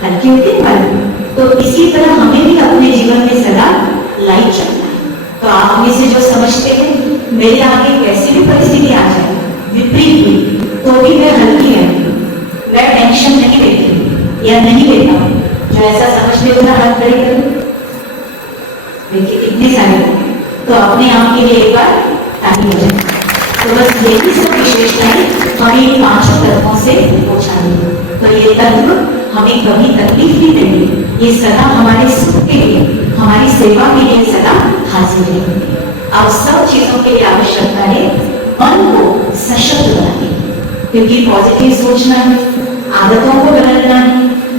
हल्की होती है वायु। तो इसी तरह हमें भी अपने जीवन में सदा लाइट चलना है। तो आप में से जो समझते हैं मेरे आगे कैसी भी परिस्थिति आ जाए, विपरीत हुई, तो भी मैं हल्की रहूंगी, मैं टेंशन नहीं लेती या नहीं लेता। जो ऐसा समझ ले उधर हाथ खड़े करूं, देखिए कितने सारे लोग। तो अपने आप के लिए एक बार ताली हो जाए। तो बस यही सब विशेषताएं हमें इन पांचों तत्वों से पहुंचानी है। तो ये तत्व हमें कभी तकलीफ नहीं देंगे, ये सदा हमारे सुख के लिए, हमारी सेवा के लिए सदा हाजिर है। अब सब चीजों के लिए आवश्यकता है मन को सशक्त बनाने, क्योंकि पॉजिटिव सोचना है, आदतों को बदलना है,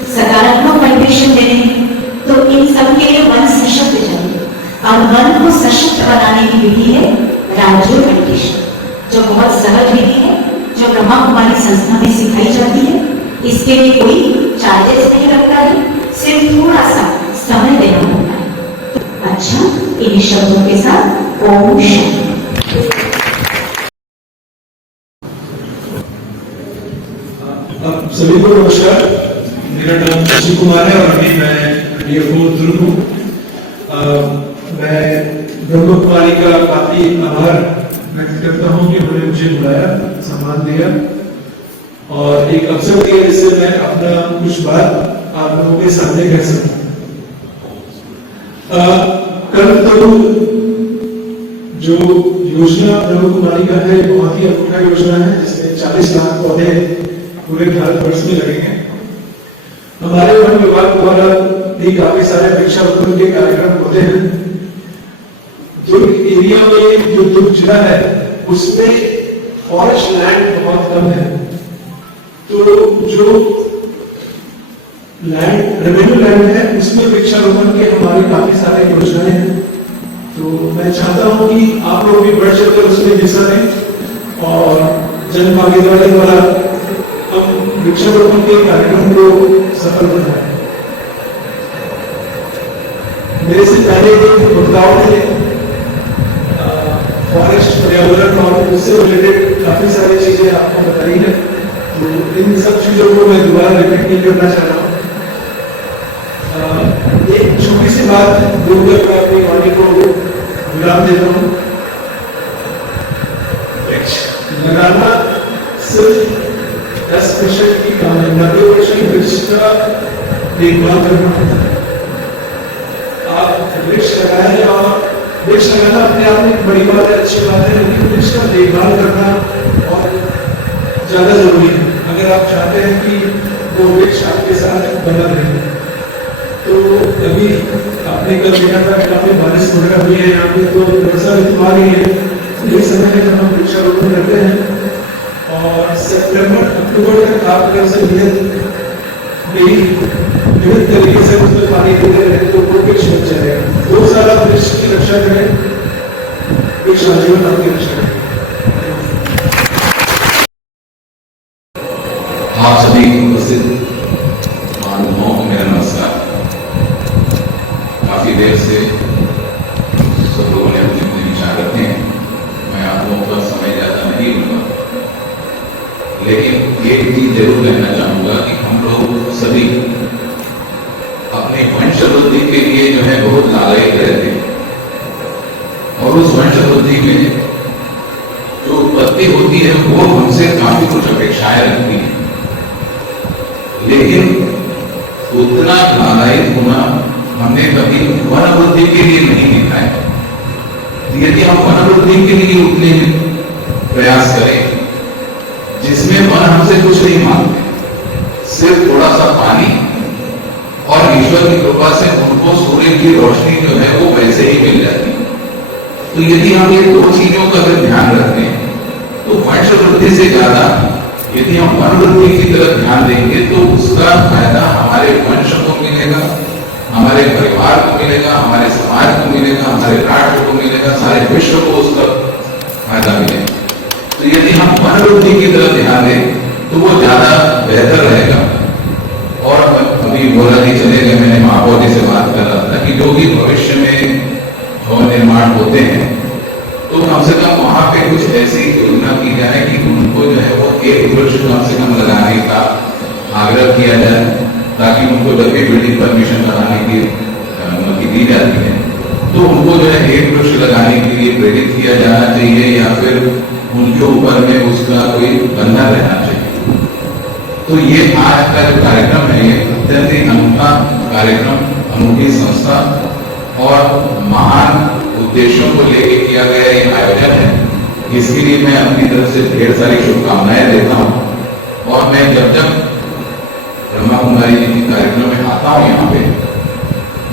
सकारात्मक वाइब्रेशन देने हैं। तो इन सब के लिए मन सशक्त चाहिए। और मन को सशक्त बनाने की विधि है राजयोग मेडिटेशन, जो बहुत सहज विधि है, जो ब्रह्मा कुमारी संस्था में सिखाई जाती है। इसके लिए कोई चार्जेस नहीं लगता है, सिर्फ थोड़ा सा समय देना होता है। अच्छा, इन शब्दों के साथ ओम शांति। आप सभी को नमस्कार। मेरा नाम अजय कुमार है और अभी मैं DFO दुर्ग हूँ। मैं ब्रह्म कुमारी का काफी आभार व्यक्त करता हूँ कि उन्होंने मुझे बुलाया, सम्मान दिया और एक अवसर दिया जिससे मैं अपना कुछ बात आप लोगों के सामने कह सकूं। कर्म तरु जो योजना ब्रह्म कुमारी का है, बहुत ही अनूठा योजना है, जिसमें 40 लाख पौधे पूरे भारतवर्ष में लगेंगे। हमारे वन विभाग द्वारा भी काफी सारे वृक्षारोपण के कार्यक्रम होते हैं। दुर्ग एरिया में जो दुर्ग जिला है उसमें फॉरेस्ट लैंड बहुत कम है, तो जो लैंड रेवेन्यू लैंड है उसमें वृक्षारोपण के हमारे काफी सारे योजनाएं हैं। तो मैं चाहता हूं कि आप लोग भी बढ़ चढ़कर उसमें हिस्सा लें और जन भागीदारी द्वारा हम वृक्षारोपण के कार्यक्रम को सफल बनाएं। मेरे से पहले वक्ताओं ने फॉरेस्ट, पर्यावरण और उससे रिलेटेड काफी सारी चीजें आपको बताई है, तो इन सब चीजों को मैं दोबारा रिपीट नहीं करना चाह रहा हूँ। एक छोटी सी बात बोलकर मैं अपनी वाणी को विराम देता हूँ। लगाना सिर्फ 10% की काम है, 90% वृक्ष का देखभाल करना होता है। आप वृक्ष लगाए हैं और वृक्ष लगाना अपने आप में बड़ी बात है, अच्छी बात है, लेकिन वृक्ष का देखभाल करना और ज्यादा जरूरी है अगर आप चाहते हैं कि वो वृक्ष आपके साथ बना रहे। तो अभी आपने कल देखा था काफी बारिश वगैरह हुई है यहाँ पे, तो वर्षा ऋतु आ रही है, यही समय है जब हम वृक्षारोपण करते हैं। और सितंबर अक्टूबर तक आप अगर उसे विविध तरीके से उसमें पानी देते रहे तो वो वृक्ष बच जाएगा। 2 साल आप वृक्ष की रक्षा करें, वृक्ष आजीवन आपकी रक्षा करें। आप सभी उपस्थित महानुभावों को मेरा नमस्कार। काफी देर से सब लोगों ने अपने विचार रखे हैं, मैं आप लोगों का समय ज्यादा नहीं लूंगा, लेकिन एक चीज जरूर कहना चाहूंगा कि हम लोग सभी अपने वंश वृद्धि के लिए जो है बहुत लालयित रहते हैं और उस वंश वृद्धि में जो उत्पत्ति होती है वो हमसे काफी कुछ अपेक्षाएं रखती है, लेकिन उतना लालयित होना हमने कभी वन वृद्धि के लिए नहीं देखा है। यदि हम वन वृद्धि के लिए उतने प्रयास करें जिस जिसमें वन हमसे कुछ नहीं मांगते, सिर्फ थोड़ा सा पानी और ईश्वर की कृपा से उनको सूर्य की रोशनी जो है वो वैसे ही मिल जाती है। तो यदि हम ये दो चीजों का अगर ध्यान रखते हैं तो वंश वृद्धि से ज्यादा यदि हम वन वृद्धि की तरफ ध्यान देंगे तो उसका फायदा हमारे वंश को मिलेगा, हमारे परिवार को मिलेगा, हमारे समाज को मिलेगा, हमारे राष्ट्र को मिलेगा, सारे विश्व को उसका फायदा मिलेगा। तो यदि हम वन वृद्धि की तरफ ध्यान दें तो वो ज्यादा बेहतर रहेगा। और अभी बोला जी चले गए, मैंने महापौर जी से बात कर रहा था कि जो भी भविष्य में भवन निर्माण होते हैं तो कम से कम वहां पे कुछ ऐसी योजना की जाए कि उनको जो है वो एक वृक्ष कम से कम लगाने का आग्रह किया जाए, ताकि उनको जब भी बिल्डिंग परमिशन लगाने की अनुमति दी जाती है तो उनको जो है एक वृक्ष लगाने के लिए प्रेरित किया जाना चाहिए, या फिर उनके ऊपर में उसका कोई बंधन रहना चाहिए। तो ये आज का जो कार्यक्रम है ये अत्यंत ही अनूठा कार्यक्रम, अनूठी संस्था और महान उद्देश्यों को लेकर किया गया ये आयोजन है। इसके लिए मैं अपनी तरफ से ढेर सारी शुभकामनाएं देता हूँ। और मैं जब जब ब्रह्मा कुमारी जी के कार्यक्रम में आता हूँ,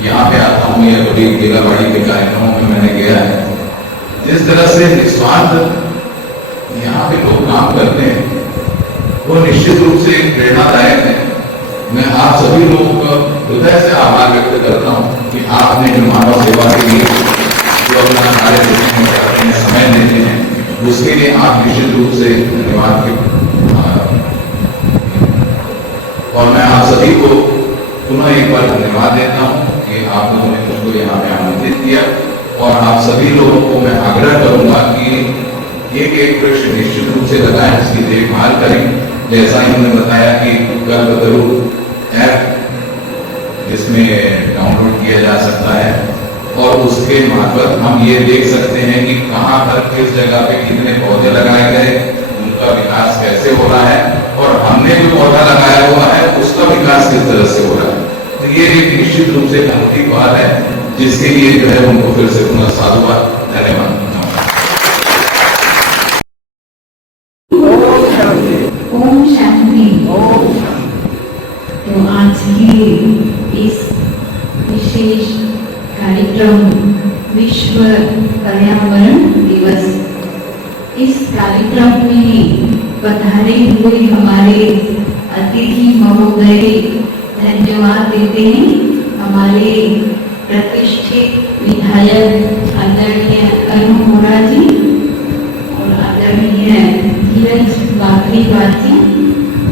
यहाँ पे आता हूँ या कभी बेलावाड़ी के कार्यक्रमों में मैंने गया है, जिस तरह से निस्वार्थ यहाँ पे लोग काम करते हैं वो निश्चित रूप से प्रेरणादायक है। मैं आप सभी लोगों का हृदय से आभार व्यक्त करता हूँ कि आपने जो मानव सेवा के लिए जो अपना कार्य करते हैं, समय देते हैं, उसके लिए आप निश्चित रूप से धन्यवाद के। और मैं आप सभी को पुनः एक बार धन्यवाद देता हूँ कि आप लोगों ने मुझको यहाँ पे आमंत्रित किया। और आप सभी लोगों को मैं आग्रह करूंगा कि एक वृक्ष निश्चित रूप से लगाएं, उसकी देखभाल करें। जैसा ही उन्होंने बताया कि कल्पतरु ऐप जिसमें डाउनलोड किया जा सकता है और उसके मार्फत हम ये देख सकते हैं कि कहाँ पर किस जगह पे कितने पौधे लगाए गए, उनका विकास कैसे हो रहा है, और हमने जो पौधा लगाया हुआ है उसका विकास किस तरह से हो रहा है। तो ये एक निश्चित रूप से अनूठी बात है, जिसके लिए जो है उनको फिर से पुनः साधुवाद, धन्यवाद। ओम शांति। तो आज के इस विशेष कार्यक्रम विश्व पर्यावरण दिवस, इस कार्यक्रम में पधारे हुए हमारे अतिथि महोदय धन्यवाद देते हैं। हमारे प्रतिष्ठित विधायक आदरणीय अरुण मोरा जी और आदरणीय धीरज बागरीवाल जी,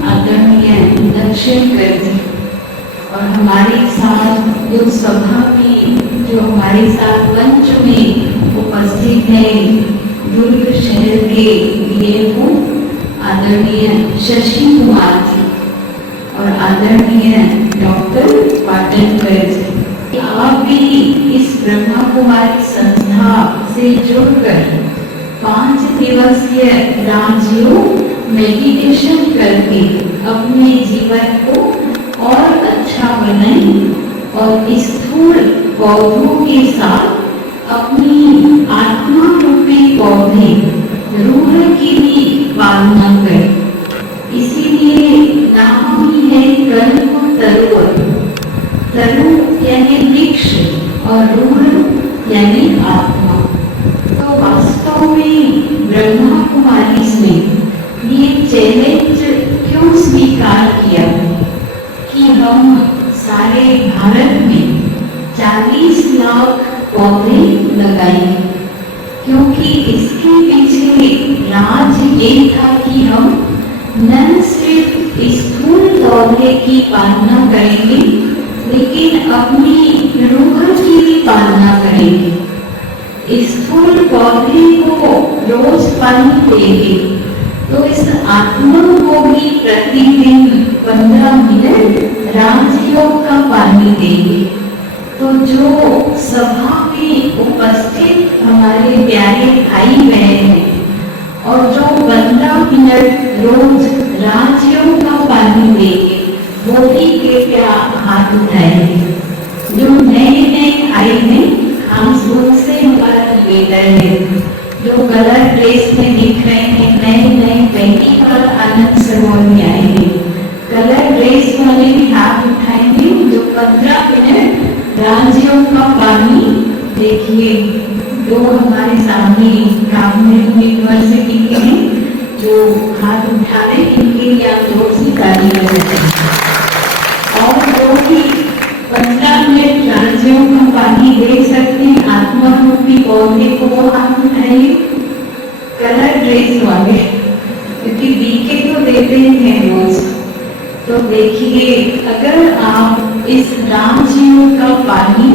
आदरणीय दक्षिणकर जी, और हमारे साथ जो सभा में जो हमारे साथ मंच में उपस्थित हैं दुर्ग शहर के डीएफओ आदरणीय शशि कुमार जी और आदरणीय डॉक्टर पाटनकर जी, आप भी इस ब्रह्मा कुमारी संस्था से जुड़कर 5 दिवसीय राजयोग मेडिटेशन करके अपने जीवन को और अच्छा बनाएं और स्थूल पौधों के साथ अपनी आत्मा रूपी पौधे रूह की भी पालना करें। इसीलिए नाम ही है कल्प तरु। तरु यानी वृक्ष और रूह यानी आत्मा। तो वास्तव में ब्रह्मा कुमारी ने ये चैलेंज क्यों स्वीकार किया कि हम सारे भारत में 40 लाख पौधे लगाएंगे, क्योंकि इसके पीछे राज ये था कि हम न सिर्फ स्थूल पौधे की पालना करेंगे लेकिन अपनी रूह की भी पालना करेंगे। स्थूल पौधे को रोज पानी देंगे तो इस आत्मा को भी प्रतिदिन 15 मिनट राजयोग का पानी देंगे। तो जो सभा में उपस्थित हमारे प्यारे भाई बहन हैं और जो 15 मिनट रोज राजयोग का पानी देंगे वो भी कृपया हाथ उठाएंगे। जो नए आए हैं हम उनसे हमारा निवेदन है, जो कलर ड्रेस में दिख रहे हैं, नए पहली बार आनंद सरोवर में आएंगे। कलर ड्रेस वाले भी हाथ उठाएंगे जो 15 मिनट राज्यों का पानी। देखिए दो हमारे सामने कामदेव यूनिवर्सिटी के हैं जो हाथ उठा रहे, इनके लिए आप जोर से ताली बजाएं। और जो भी 15 मिनट राज्यों का पानी दे सकते हैं आत्मा रूपी पौधे को, वो हाथ उठाइए। कलर ड्रेस वाले, क्योंकि बीके तो देते हैं रोज। तो देखिए अगर आप इस रामजीव का पानी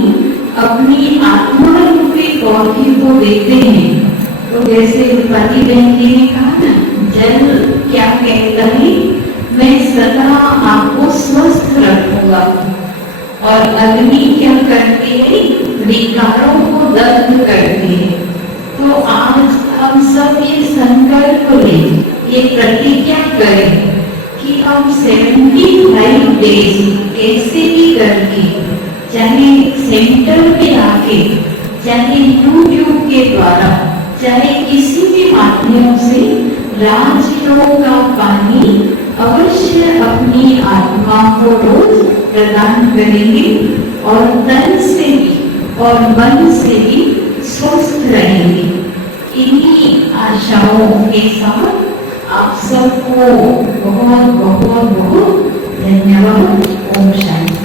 अपनी आत्मा रूपी पौधे को देते हैं, तो जैसे पति बहन जी ने कहा ना, जल क्या कहता है, मैं सदा आपको स्वस्थ रखूंगा। और अग्नि क्या करती है, विकारों को दग्ध करती है। तो आज हम सब ये संकल्प लें, ये प्रतिज्ञा करें कि हम 75 डेज कैसे भी करके, चाहे सेंटर में आके, चाहे यूट्यूब के द्वारा, चाहे किसी भी माध्यम से राजयोग का पानी अवश्य अपनी आत्मा को रोज प्रदान करेंगे और तन से भी और मन से भी स्वस्थ रहेंगे। इन्हीं आशाओं के साथ आप सबको बहुत बहुत बहुत धन्यवाद। ओम शांति।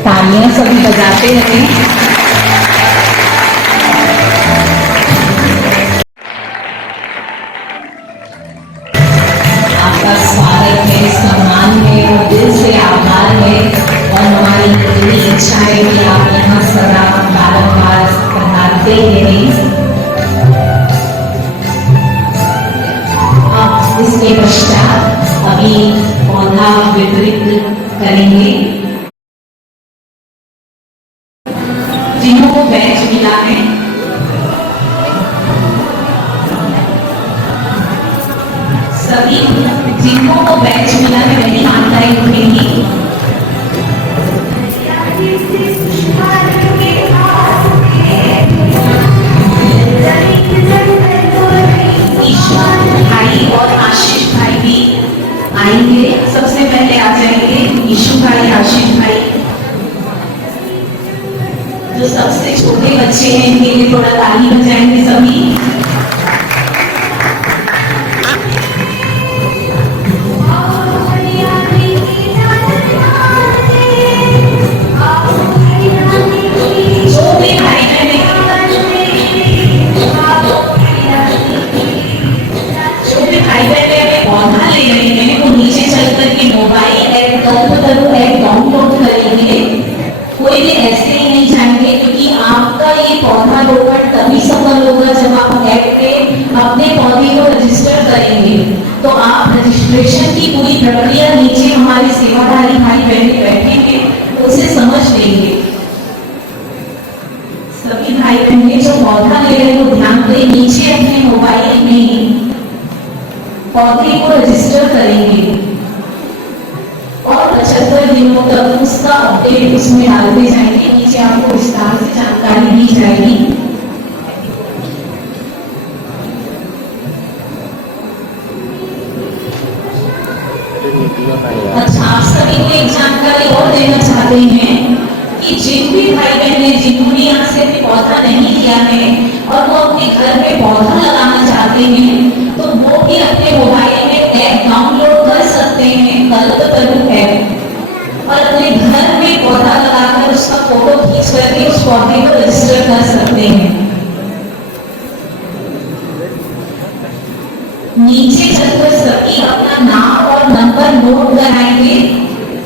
तालियां सभी बजाते रहें। आपका स्वागत है, सम्मान है और दिल से आभार है। और हमारी पूरी इच्छा है कि आप यहाँ सदा बारंबार पधारते रहें। अब इसके पश्चात अभी पौधा वितरित करेंगे। जिनको बैच मिला है, सभी जिनको बैच मिला है मेरी माताएं उठेंगी। ईश्वर भाई और आशीष भाई भी आएंगे, सबसे पहले आ जाएंगे ईशु भाई, आशीष भाई। जो सबसे छोटे बच्चे हैं इनके लिए थोड़ा ताली बजाएंगे सभी। जो भी भाई बहन पौधा ले रहे हैं वो नीचे चल करके मोबाइल ऐप कल्पतरु ऐप डाउनलोड करेंगे। कोई भी ऐसे ही नहीं जाएंगे, क्योंकि आपका ये पौधा रोपण तभी सफल होगा जब आप ऐप पे अपने पौधे को रजिस्टर करेंगे। तो आप रजिस्ट्रेशन की पूरी प्रक्रिया नीचे हमारे सेवाधारी भाई बहन बैठेंगे, उसे समझ लेंगे। सभी भाई बहन जो पौधा ले रहे हैं वो ध्यान दें, नीचे अपने मोबाइल में पौधे को रजिस्टर करेंगे और 75 दिनों तक उसका अपडेट उसमें डालते जाएंगे। नीचे आपको विस्तार से जानकारी दी जाएगी। अच्छा, आप सभी को एक जानकारी और देना चाहते हैं कि जिन भी भाई बहने जिन्होंने यहाँ से पौधा नहीं लिया है और वो अपने घर में पौधा लगाना चाहते हैं, तो वो भी अपने मोबाइल में ऐप डाउनलोड कर सकते हैं, कल्पतरु ऐप, और अपने घर में पौधा लगाकर उसका फोटो खींच करके उस पौधे को रजिस्टर कर सकते हैं। नीचे चलकर सभी अपना नाम और नंबर नोट कराएंगे।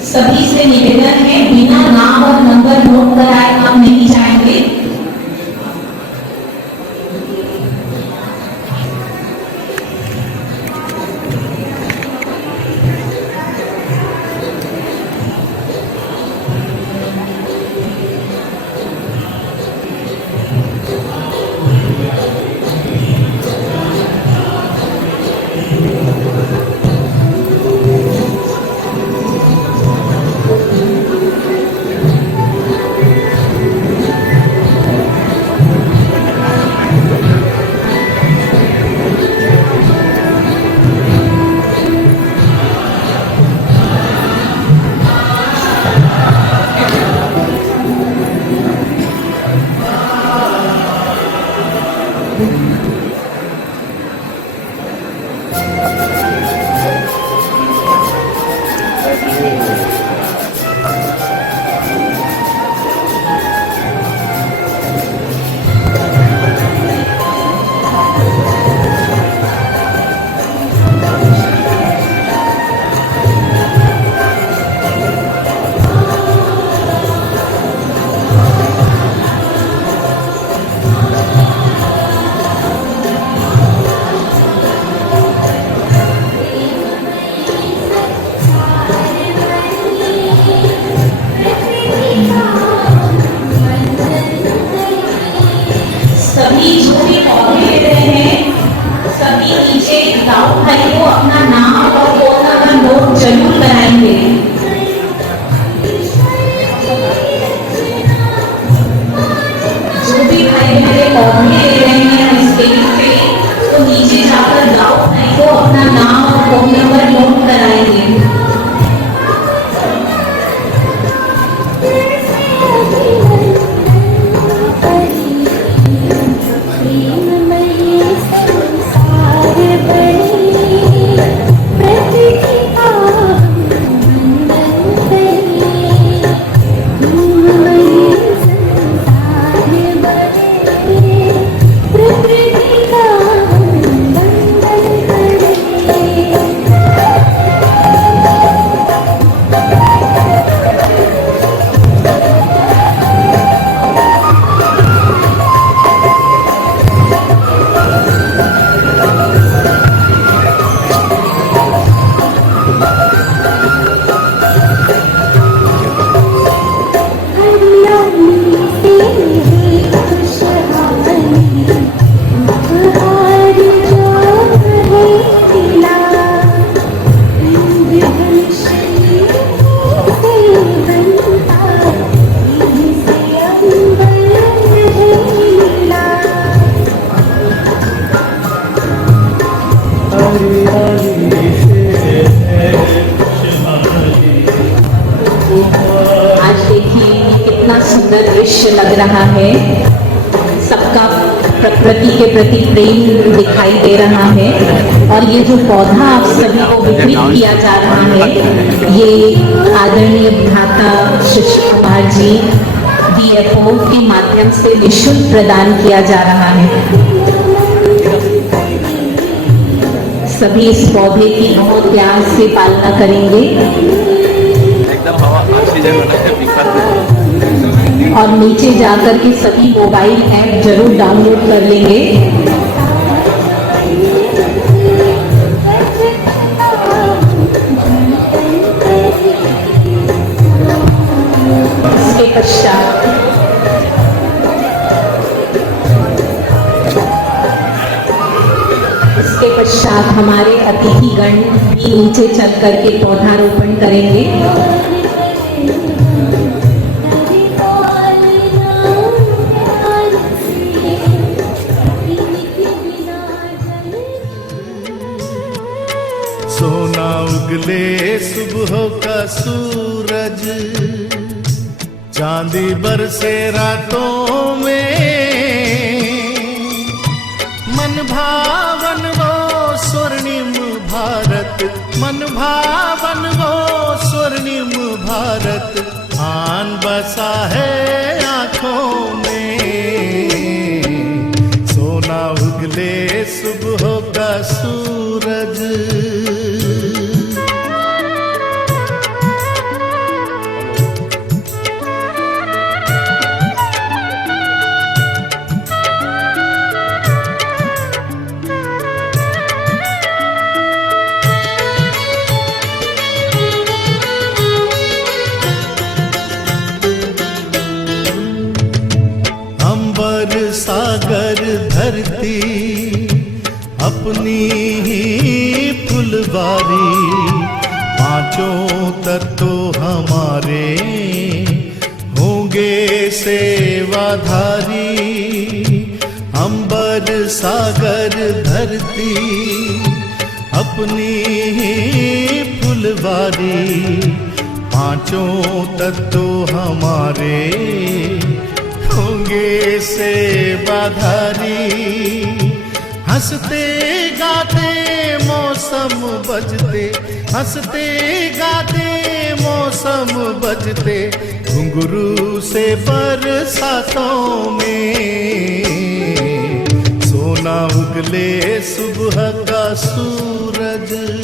सभी से निवेदन है, बिना नाम और नंबर नोट कराए हम नहीं जाएंगे। सभी जो भी पौधे ले रहे हैं, सभी नीचे दाऊद भाई को अपना नाम और फोन नंबर नोट जरूर कराएंगे। जो भी भाई मेरे पौधे ले रहे हैं स्टेज पे, तो नीचे जाकर दाऊद भाई को अपना नाम और फोन नंबर नोट कराएंगे। सुंदर दृश्य लग रहा है। सबका प्रकृति के प्रति प्रेम दिखाई दे रहा है और ये जो पौधा आप सभी को वितरित किया जा रहा है, ये आदरणीय भ्राता शिशिर कुमार जी DFO के माध्यम से निःशुल्क प्रदान किया जा रहा है। सभी इस पौधे की बहुत प्यार से पालना करेंगे और नीचे जाकर के सभी मोबाइल ऐप जरूर डाउनलोड कर लेंगे। इसके पश्चात हमारे अतिथिगण भी नीचे चल करके पौधारोपण करेंगे। सोना उगले सुबह का सूरज, चांदी बरसे रातों में, मन भावन वो स्वर्णिम भारत, मन भावन वो स्वर्णिम भारत, आन बसा है आंखों में। सोना उगले सुबह का सूरज। सागर धरती अपनी ही फुलवारी, पांचों तत्व हमारे होंगे सेवाधारी। अंबर सागर धरती अपनी ही फुलवारी, पांचों तत्व हमारे होंगे ढोंगे से बाधारी, हंसते गाते मौसम बजते, हंसते गाते मौसम बजते, घुंघरू से बरसातों में सोना उगले सुबह का सूरज।